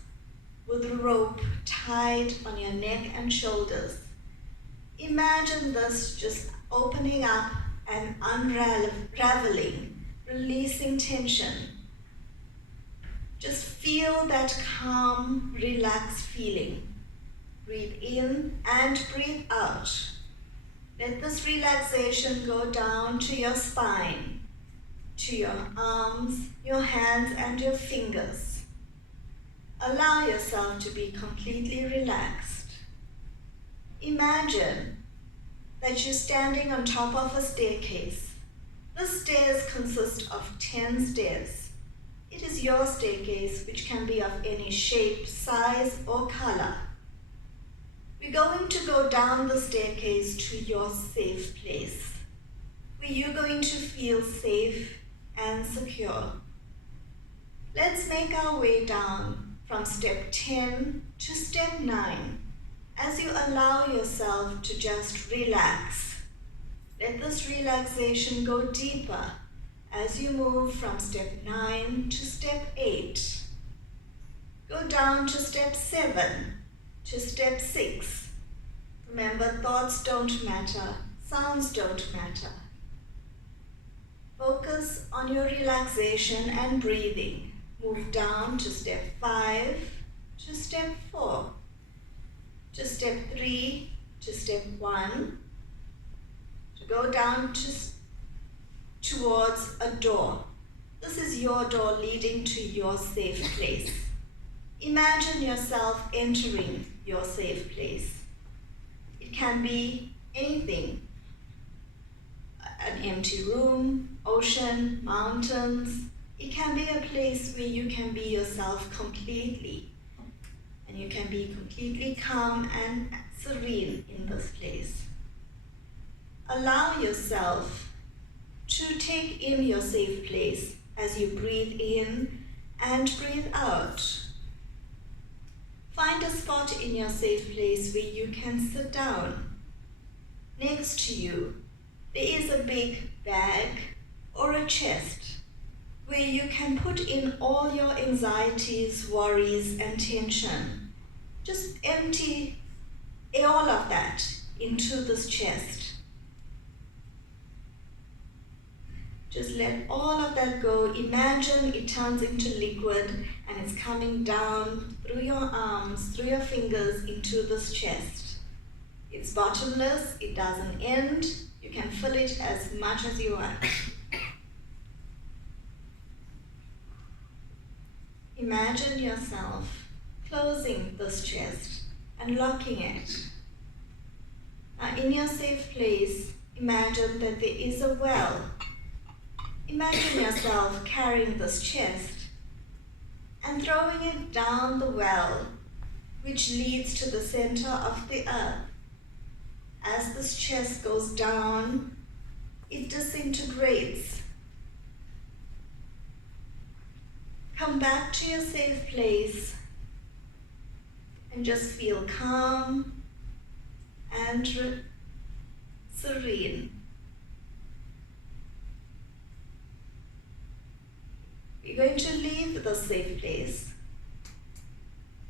with a rope tied on your neck and shoulders. Imagine this just opening up and unraveling, releasing tension. Just feel that calm, relaxed feeling. Breathe in and breathe out. Let this relaxation go down to your spine, to your arms, your hands, and your fingers. Allow yourself to be completely relaxed. Imagine that you're standing on top of a staircase. The stairs consist of 10 stairs. It is your staircase, which can be of any shape, size, or color. We're going to go down the staircase to your safe place, where you're going to feel safe and secure. Let's make our way down from step 10 to step 9 as you allow yourself to just relax. Let this relaxation go deeper as you move from step 9 to step 8. Go down to step 7 to step 6. Remember, thoughts don't matter, sounds don't matter. Focus on your relaxation and breathing. Move down to step 5, to step 4, to step 3, to step 1, to go down towards a door. This is your door leading to your safe place. Imagine yourself entering your safe place. It can be anything. An empty room, ocean, mountains. It can be a place where you can be yourself completely. And you can be completely calm and serene in this place. Allow yourself to take in your safe place as you breathe in and breathe out. Find a spot in your safe place where you can sit down. Next to you, there is a big bag or a chest where you can put in all your anxieties, worries, and tension. Just empty all of that into this chest. Just let all of that go. Imagine it turns into liquid and it's coming down through your arms, through your fingers into this chest. It's bottomless, it doesn't end. You can fill it as much as you want. Imagine yourself closing this chest and locking it. Now in your safe place, Imagine that there is a well. Imagine yourself carrying this chest and throwing it down the well, which leads to the center of the earth. As this chest goes down, it disintegrates. Come back to your safe place and just feel calm and serene. We're going to leave the safe place.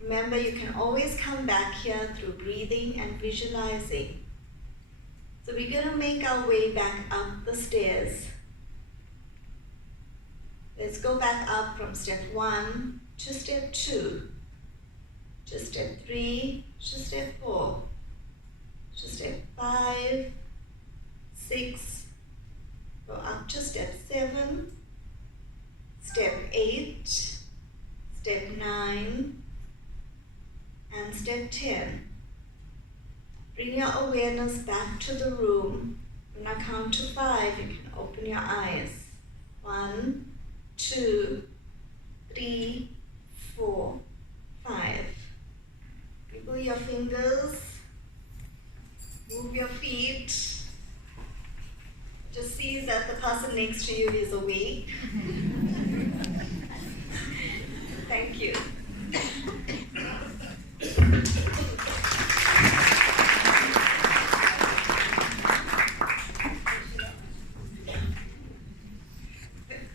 Remember, you can always come back here through breathing and visualizing. So we're going to make our way back up the stairs. Let's go back up from step 1 to step 2, to step 3, to step 4, to step 5, 6, go up to step 7, step 8, step 9, and step 10. Bring your awareness back to the room. When I count to 5, you can open your eyes. 1, 2, 3, 4, 5. Wiggle your fingers. Move your feet. Just see that the person next to you is awake. Thank you.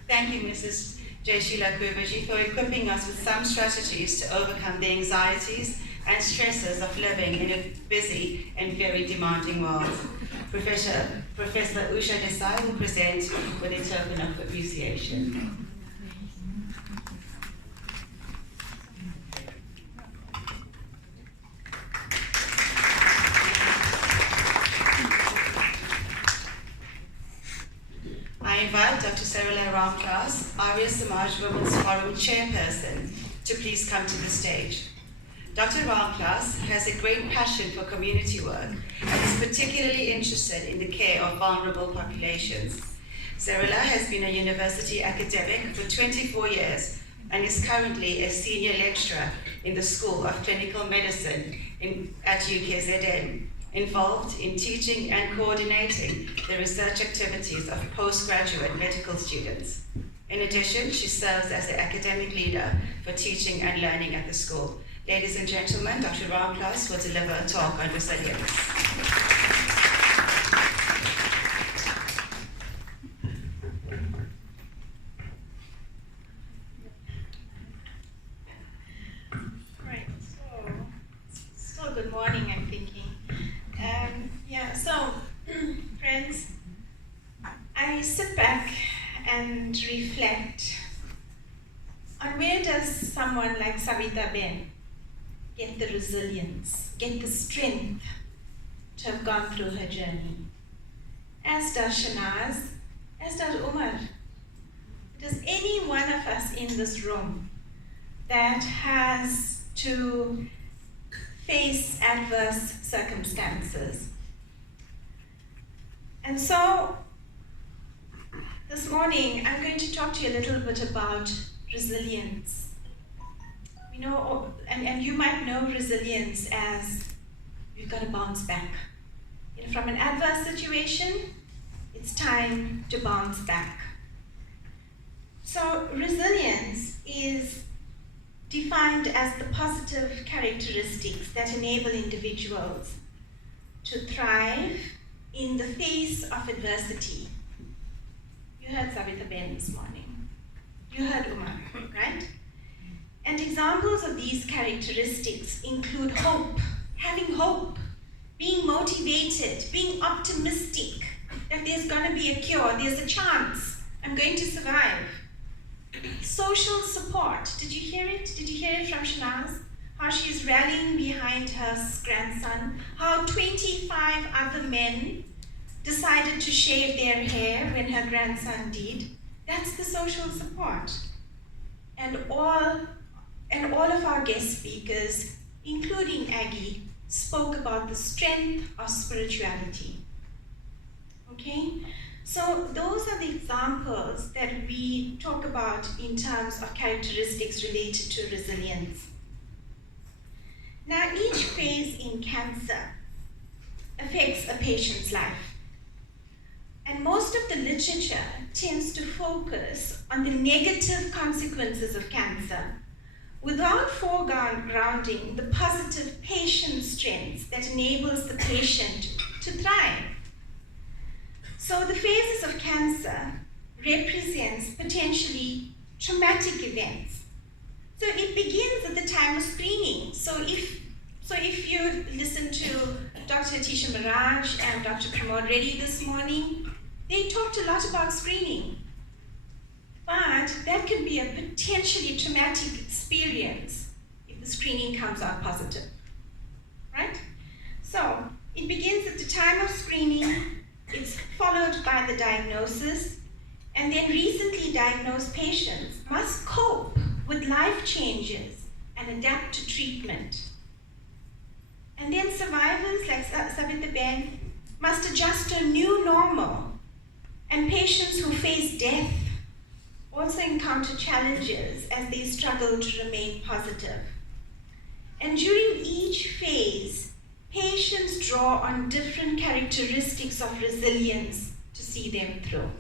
Thank you, Mrs. J. Sheila Kubaji, for equipping us with some strategies to overcome the anxieties and stresses of living in a busy and very demanding world. Professor Usha Desai will present with a token of appreciation. I invite Dr. Sarala Ramklas, Arya Samaj Women's Forum chairperson, to please come to the stage. Dr. Ramklas has a great passion for community work and is particularly interested in the care of vulnerable populations. Sarala has been a university academic for 24 years and is currently a senior lecturer in the School of Clinical Medicine at UKZN, involved in teaching and coordinating the research activities of postgraduate medical students. In addition, she serves as the academic leader for teaching and learning at the school. Ladies and gentlemen, Dr. Ramklas will deliver a talk on resilience. Right, so good morning, I'm thinking. Friends, I sit back and reflect on where does someone like Savita Ben get the resilience, get the strength to have gone through her journey. As does Shanaz, as does Umar. Does any one of us in this room that has to face adverse circumstances? And so, this morning, I'm going to talk to you a little bit about resilience. You know, and you might know resilience as you've got to bounce back. You know, from an adverse situation, it's time to bounce back. So resilience is defined as the positive characteristics that enable individuals to thrive in the face of adversity. You heard Savita Ben this morning. You heard Umar, right? And examples of these characteristics include hope, having hope, being motivated, being optimistic that there's going to be a cure, there's a chance, I'm going to survive. Social support, did you hear it? Did you hear it from Shanaz? How she's rallying behind her grandson, how 25 other men decided to shave their hair when her grandson did. That's the social support. And all of our guest speakers, including Aggie, spoke about the strength of spirituality. So those are the examples that we talk about in terms of characteristics related to resilience. Now, each phase in cancer affects a patient's life. And most of the literature tends to focus on the negative consequences of cancer without foregrounding the positive patient strengths that enables the patient to thrive. So the phases of cancer represents potentially traumatic events. So it begins at the time of screening. So if you listen to Dr. Atisha Maraj and Dr. Pramod Reddy this morning, they talked a lot about screening. But that could be a potentially traumatic experience if the screening comes out positive, right? So it begins at the time of screening, it's followed by the diagnosis, and then recently diagnosed patients must cope with life changes and adapt to treatment. And then survivors like Sabita Ben must adjust to a new normal, and patients who face death also encounter challenges as they struggle to remain positive. And during each phase, patients draw on different characteristics of resilience to see them through.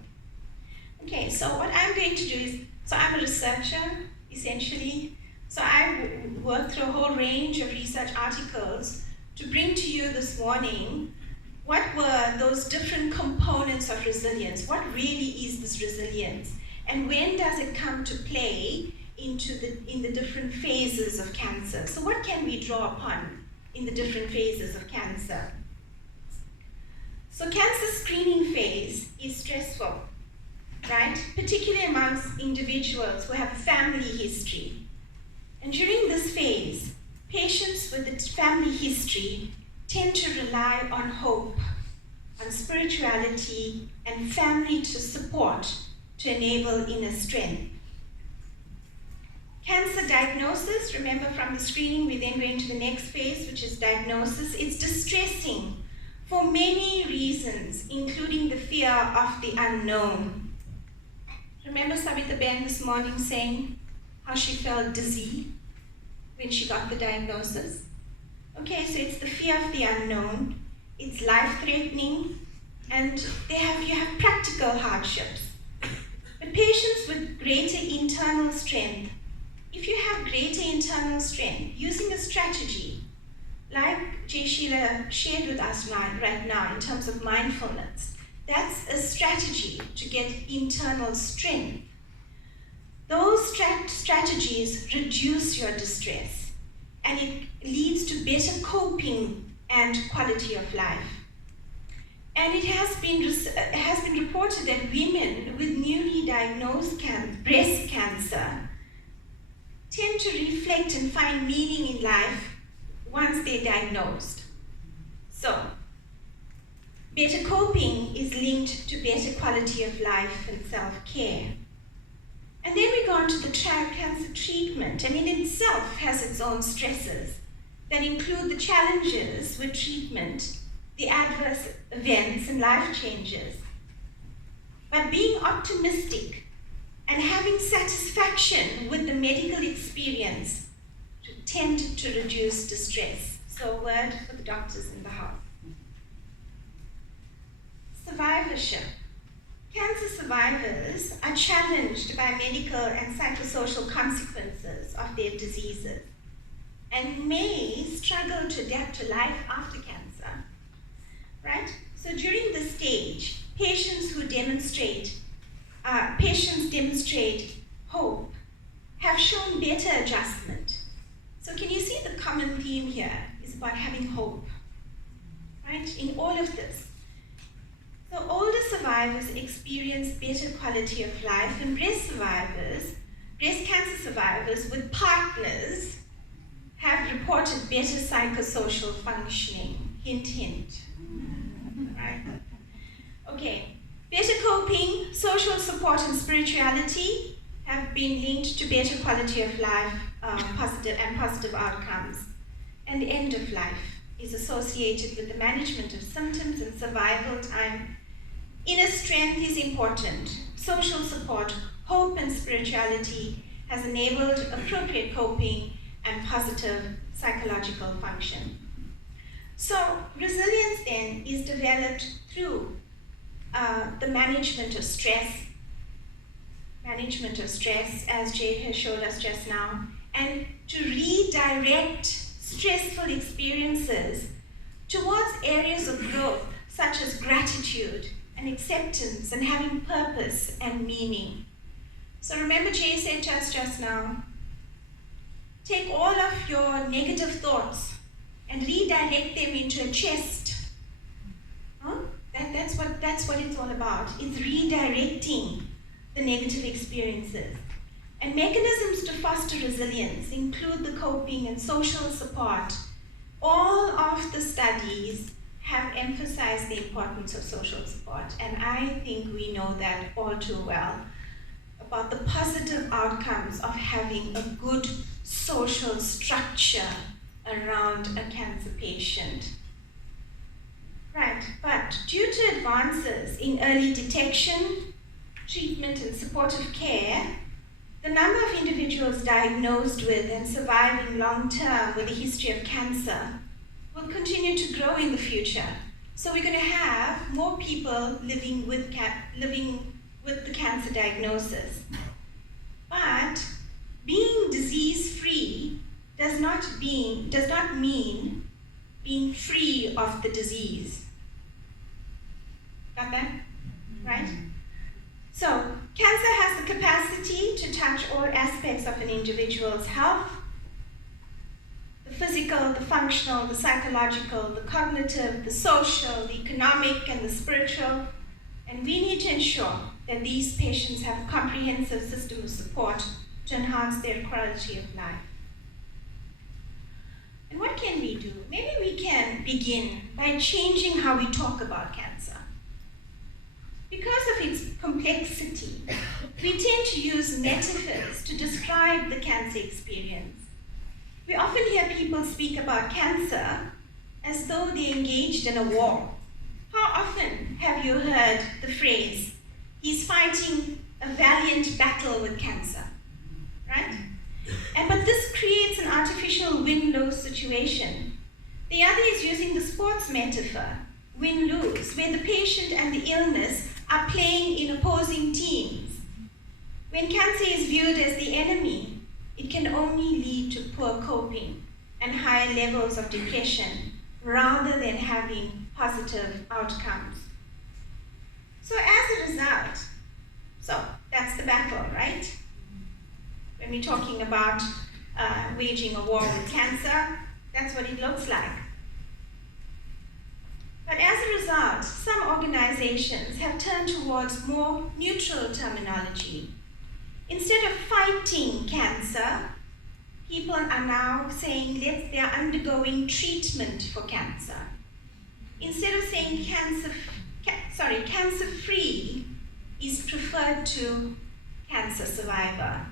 Okay, so what I'm going to do is, so I'm a researcher, essentially. So I worked through a whole range of research articles to bring to you this morning what were those different components of resilience. What really is this resilience? And when does it come to play in the different phases of cancer? So what can we draw upon in the different phases of cancer? So cancer screening phase is stressful, right? Particularly amongst individuals who have a family history. And during this phase, patients with a family history tend to rely on hope, on spirituality, and family to support to enable inner strength. Cancer diagnosis, remember from the screening, we then go into the next phase, which is diagnosis. It's distressing for many reasons, including the fear of the unknown. Remember Sabita Ben this morning saying how she felt dizzy when she got the diagnosis? Okay, so it's the fear of the unknown, it's life-threatening, and you have practical hardships. But patients with greater internal strength, if you have greater internal strength, using a strategy like Jay Sheila shared with us right now in terms of mindfulness, that's a strategy to get internal strength. Those strategies reduce your distress, and it leads to better coping and quality of life. And it has been reported that women with newly diagnosed breast cancer tend to reflect and find meaning in life once they're diagnosed. So, better coping is linked to better quality of life and self-care. And then we go on to the cancer treatment, and in itself has its own stresses that include the challenges with treatment, the adverse events and life changes. But being optimistic and having satisfaction with the medical experience tend to reduce distress. So a word for the doctors in the house. Survivorship. Cancer survivors are challenged by medical and psychosocial consequences of their diseases and may struggle to adapt to life after cancer, right? So during this stage, patients demonstrate hope, have shown better adjustment. So can you see the common theme here is about having hope, right? In all of this. So older survivors experience better quality of life, and breast cancer survivors with partners have reported better psychosocial functioning. Hint, hint. Right? Okay. Better coping, social support, and spirituality have been linked to better quality of life, positive outcomes. And end of life is associated with the management of symptoms and survival time Inner strength is important. Social support, hope, and spirituality has enabled appropriate coping and positive psychological function. So resilience then is developed through the management of stress, as Jade has showed us just now, and to redirect stressful experiences towards areas of growth such as gratitude and acceptance and having purpose and meaning. So remember Jay said to us just now, take all of your negative thoughts and redirect them into a chest. Huh? That's what it's all about. It's redirecting the negative experiences. And mechanisms to foster resilience include the coping and social support. All of the studies have emphasized the importance of social support, and I think we know that all too well about the positive outcomes of having a good social structure around a cancer patient. Right, but due to advances in early detection, treatment, and supportive care, the number of individuals diagnosed with and surviving long-term with a history of cancer will continue to grow in the future. So we're going to have more people living with the cancer diagnosis. But being disease-free does not mean being free of the disease. Got that? Right? So, cancer has the capacity to touch all aspects of an individual's health: the physical, the functional, the psychological, the cognitive, the social, the economic, and the spiritual. And we need to ensure that these patients have a comprehensive system of support to enhance their quality of life. And what can we do? Maybe we can begin by changing how we talk about cancer. Because of its complexity, we tend to use metaphors to describe the cancer experience. We often hear people speak about cancer as though they engaged in a war. How often have you heard the phrase, "He's fighting a valiant battle with cancer," right? But this creates an artificial win-lose situation. The other is using the sports metaphor, win-lose, where the patient and the illness are playing in opposing teams. When cancer is viewed as the enemy, it can only lead to poor coping and higher levels of depression rather than having positive outcomes. So as a result, that's the battle, right? When we're talking about waging a war with cancer, that's what it looks like. But as a result, some organizations have turned towards more neutral terminology. Instead of fighting cancer, people are now saying they are undergoing treatment for cancer. Instead of saying cancer-free is preferred to cancer survivor.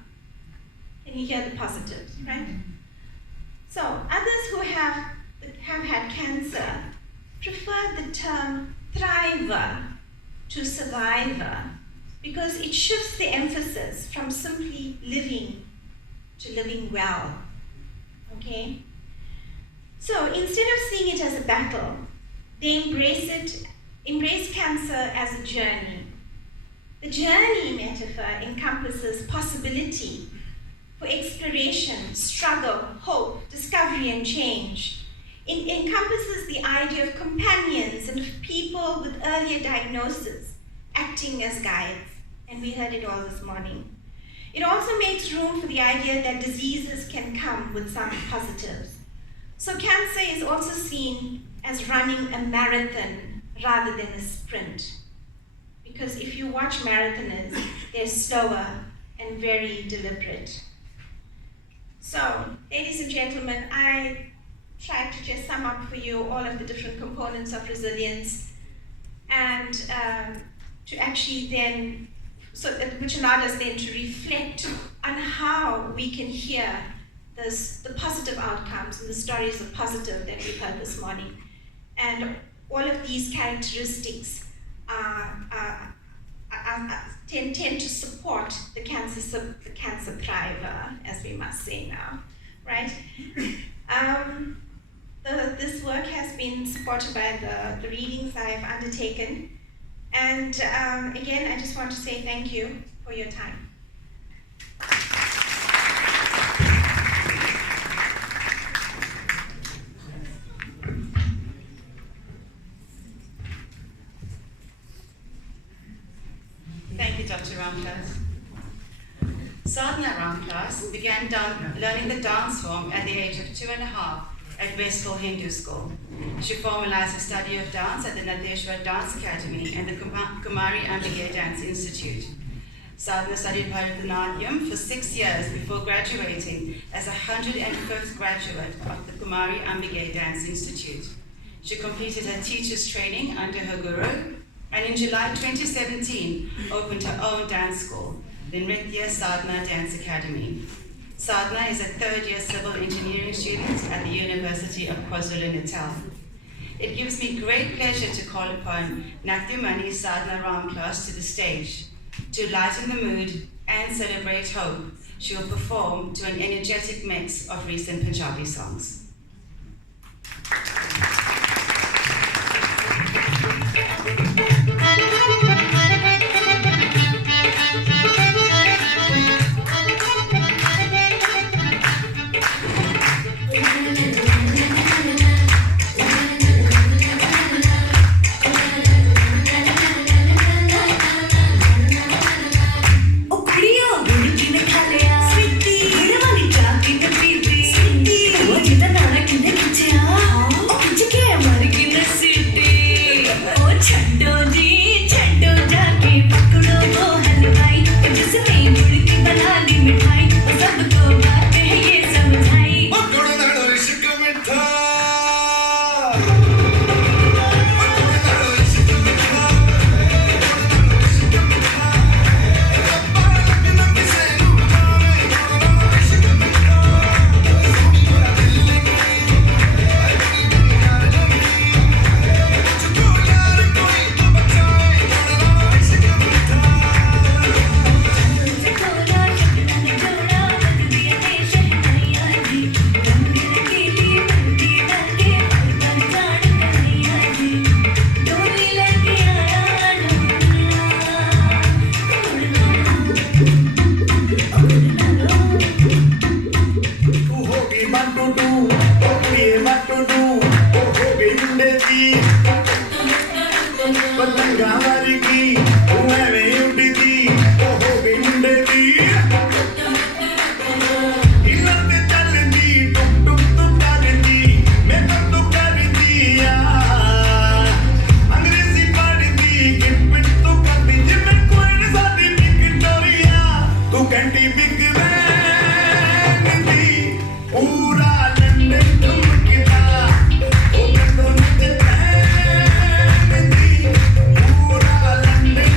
Can you hear the positives, right? So others who have had cancer prefer the term thriver to survivor because it shifts the emphasis from simply living to living well, okay? So instead of seeing it as a battle, they embrace cancer as a journey. The journey metaphor encompasses possibility for exploration, struggle, hope, discovery, and change. It encompasses the idea of companions and of people with earlier diagnosis acting as guides, and we heard it all this morning. It also makes room for the idea that diseases can come with some positives. So cancer is also seen as running a marathon rather than a sprint. Because if you watch marathoners, they're slower and very deliberate. So, ladies and gentlemen, I tried to just sum up for you all of the different components of resilience and to actually then, which allowed us then to reflect on how we can hear the positive outcomes and the stories of positive that we heard this morning. And all of these characteristics are tend to support the cancer thriver, as we must say now, right? This work has been supported by the readings I've undertaken. And again, I just want to say thank you for your time. Thank you, Dr. Ramdas. Sadhana Ramdas began learning the dance form at the age of 2.5 at Westfield Hindu School. She formalized her study of dance at the Nadeshwar Dance Academy and the Kumari Ambige Dance Institute. Sadhana studied Bharatanatyam for 6 years before graduating as a 105th graduate of the Kumari Ambige Dance Institute. She completed her teacher's training under her guru, and in July 2017 opened her own dance school, the Nritya Sadhana Dance Academy. Sadhana is a third-year civil engineering student at the University of KwaZulu-Natal. It gives me great pleasure to call upon Natyamani Sadhana Ramdas to the stage. To lighten the mood and celebrate hope, she will perform to an energetic mix of recent Punjabi songs. London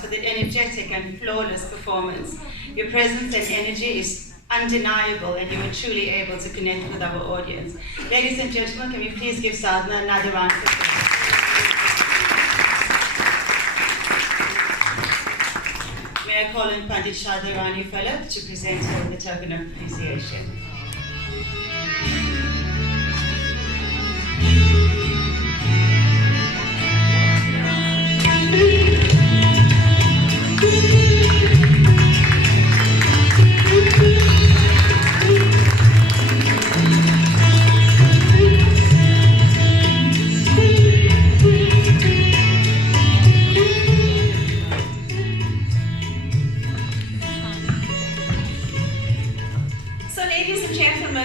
for the energetic and flawless performance. Your presence and energy is undeniable, and you were truly able to connect with our audience. Ladies and gentlemen, can we please give Sadhana another round of applause? May I call on Pandit Shadharani Philip to present her with the token of appreciation.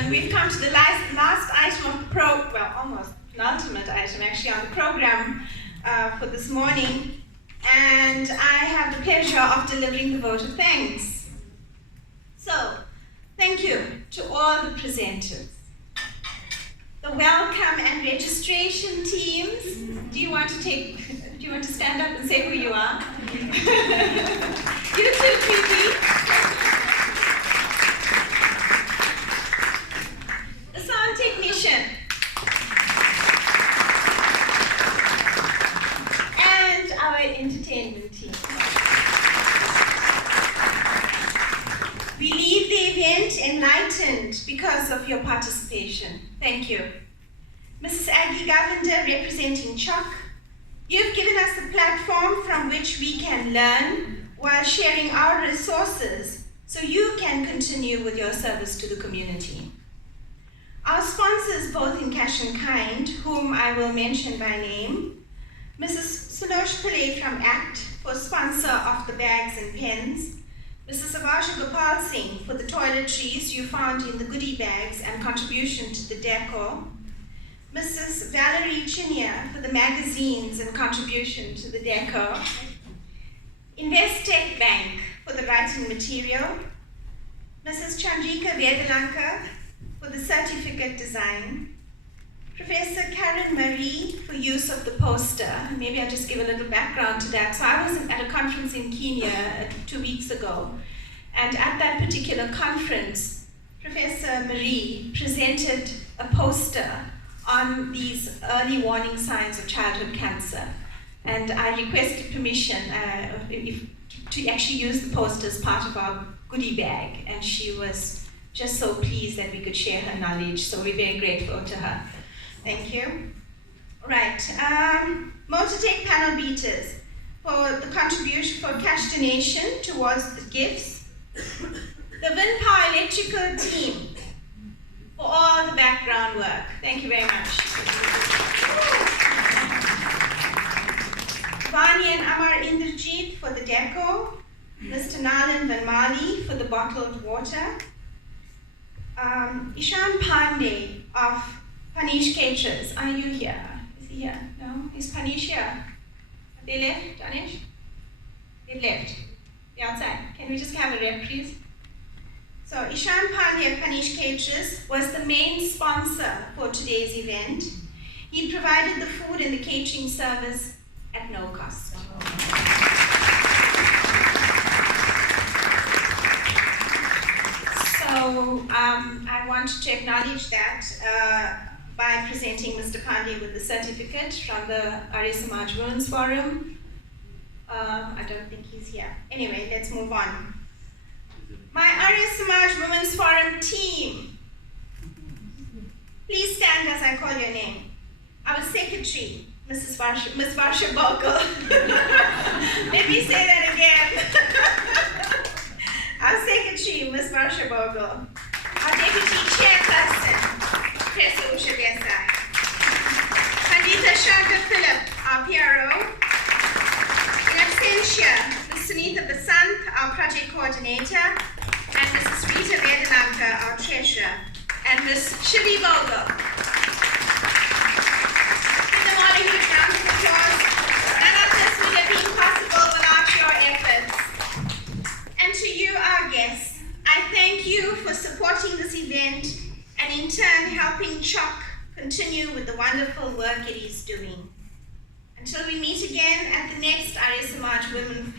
We've come to the last item of the almost penultimate item actually on the program for this morning, and I have the pleasure of delivering the vote of thanks. So, thank you to all the presenters, the welcome and registration teams. Do you want to stand up and say who you are? You too, Preeti. Sound technician, and our entertainment team. We leave the event enlightened because of your participation. Thank you. Mrs. Aggie Govender, representing CHOC, you've given us a platform from which we can learn while sharing our resources so you can continue with your service to the community. Our sponsors, both in cash and kind, whom I will mention by name, Mrs. Sulosh Pillay from ACT for sponsor of the bags and pens, Mrs. Avasha Gopal Singh for the toiletries you found in the goodie bags and contribution to the decor, Mrs. Valerie Chinia for the magazines and contribution to the decor, Investec Bank for the writing material, Mrs. Chandrika Vedalanka for the certificate design, Professor Karen Marie for use of the poster. Maybe I'll just give a little background to that. So I was at a conference in Kenya 2 weeks ago, and at that particular conference, Professor Marie presented a poster on these early warning signs of childhood cancer. And I requested permission to actually use the poster as part of our goodie bag, and she was just so pleased that we could share her knowledge, so we're very grateful to her. Thank you. Right, Motortech panel beaters for the contribution for cash donation towards the gifts. The Wind Power Electrical team for all the background work. Thank you very much. Vani and Amar Indrajit for the deco. Mr. Nalan Vanmali for the bottled water. Ishan Pandey of Panish Caterers. Are you here? Is he here? No? Is Panish here? I They left, Danish? They left. They're outside. Can we just have a rep, please? So Ishan Pandya of Panish Caterers was the main sponsor for today's event. He provided the food and the catering service at no cost. So I want to acknowledge that by presenting Mr. Pandey with the certificate from the Arya Samaj Women's Forum. I don't think he's here. Anyway, let's move on. My Arya Samaj Women's Forum team, please stand as I call your name. Our secretary, Miss Varsha Bogle. Let me say that again. Our secretary, Miss Varsha Bogle. Our deputy chairperson, Professor Usha Desai. Pandita Shankar Philip, our PRO. In absentia, Ms. Sunitha Basant, our project coordinator, and Mrs. Rita Vedananka, our treasurer, and Ms. Shilly Bogle. Give them all a huge round of applause. None of this would have been possible without your efforts. And to you, our guests, I thank you for supporting this event and in turn helping CHOC continue with the wonderful work it is doing. Until we meet again at the next Arya Samaj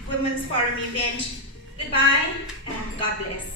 Women's Forum event, goodbye and God bless.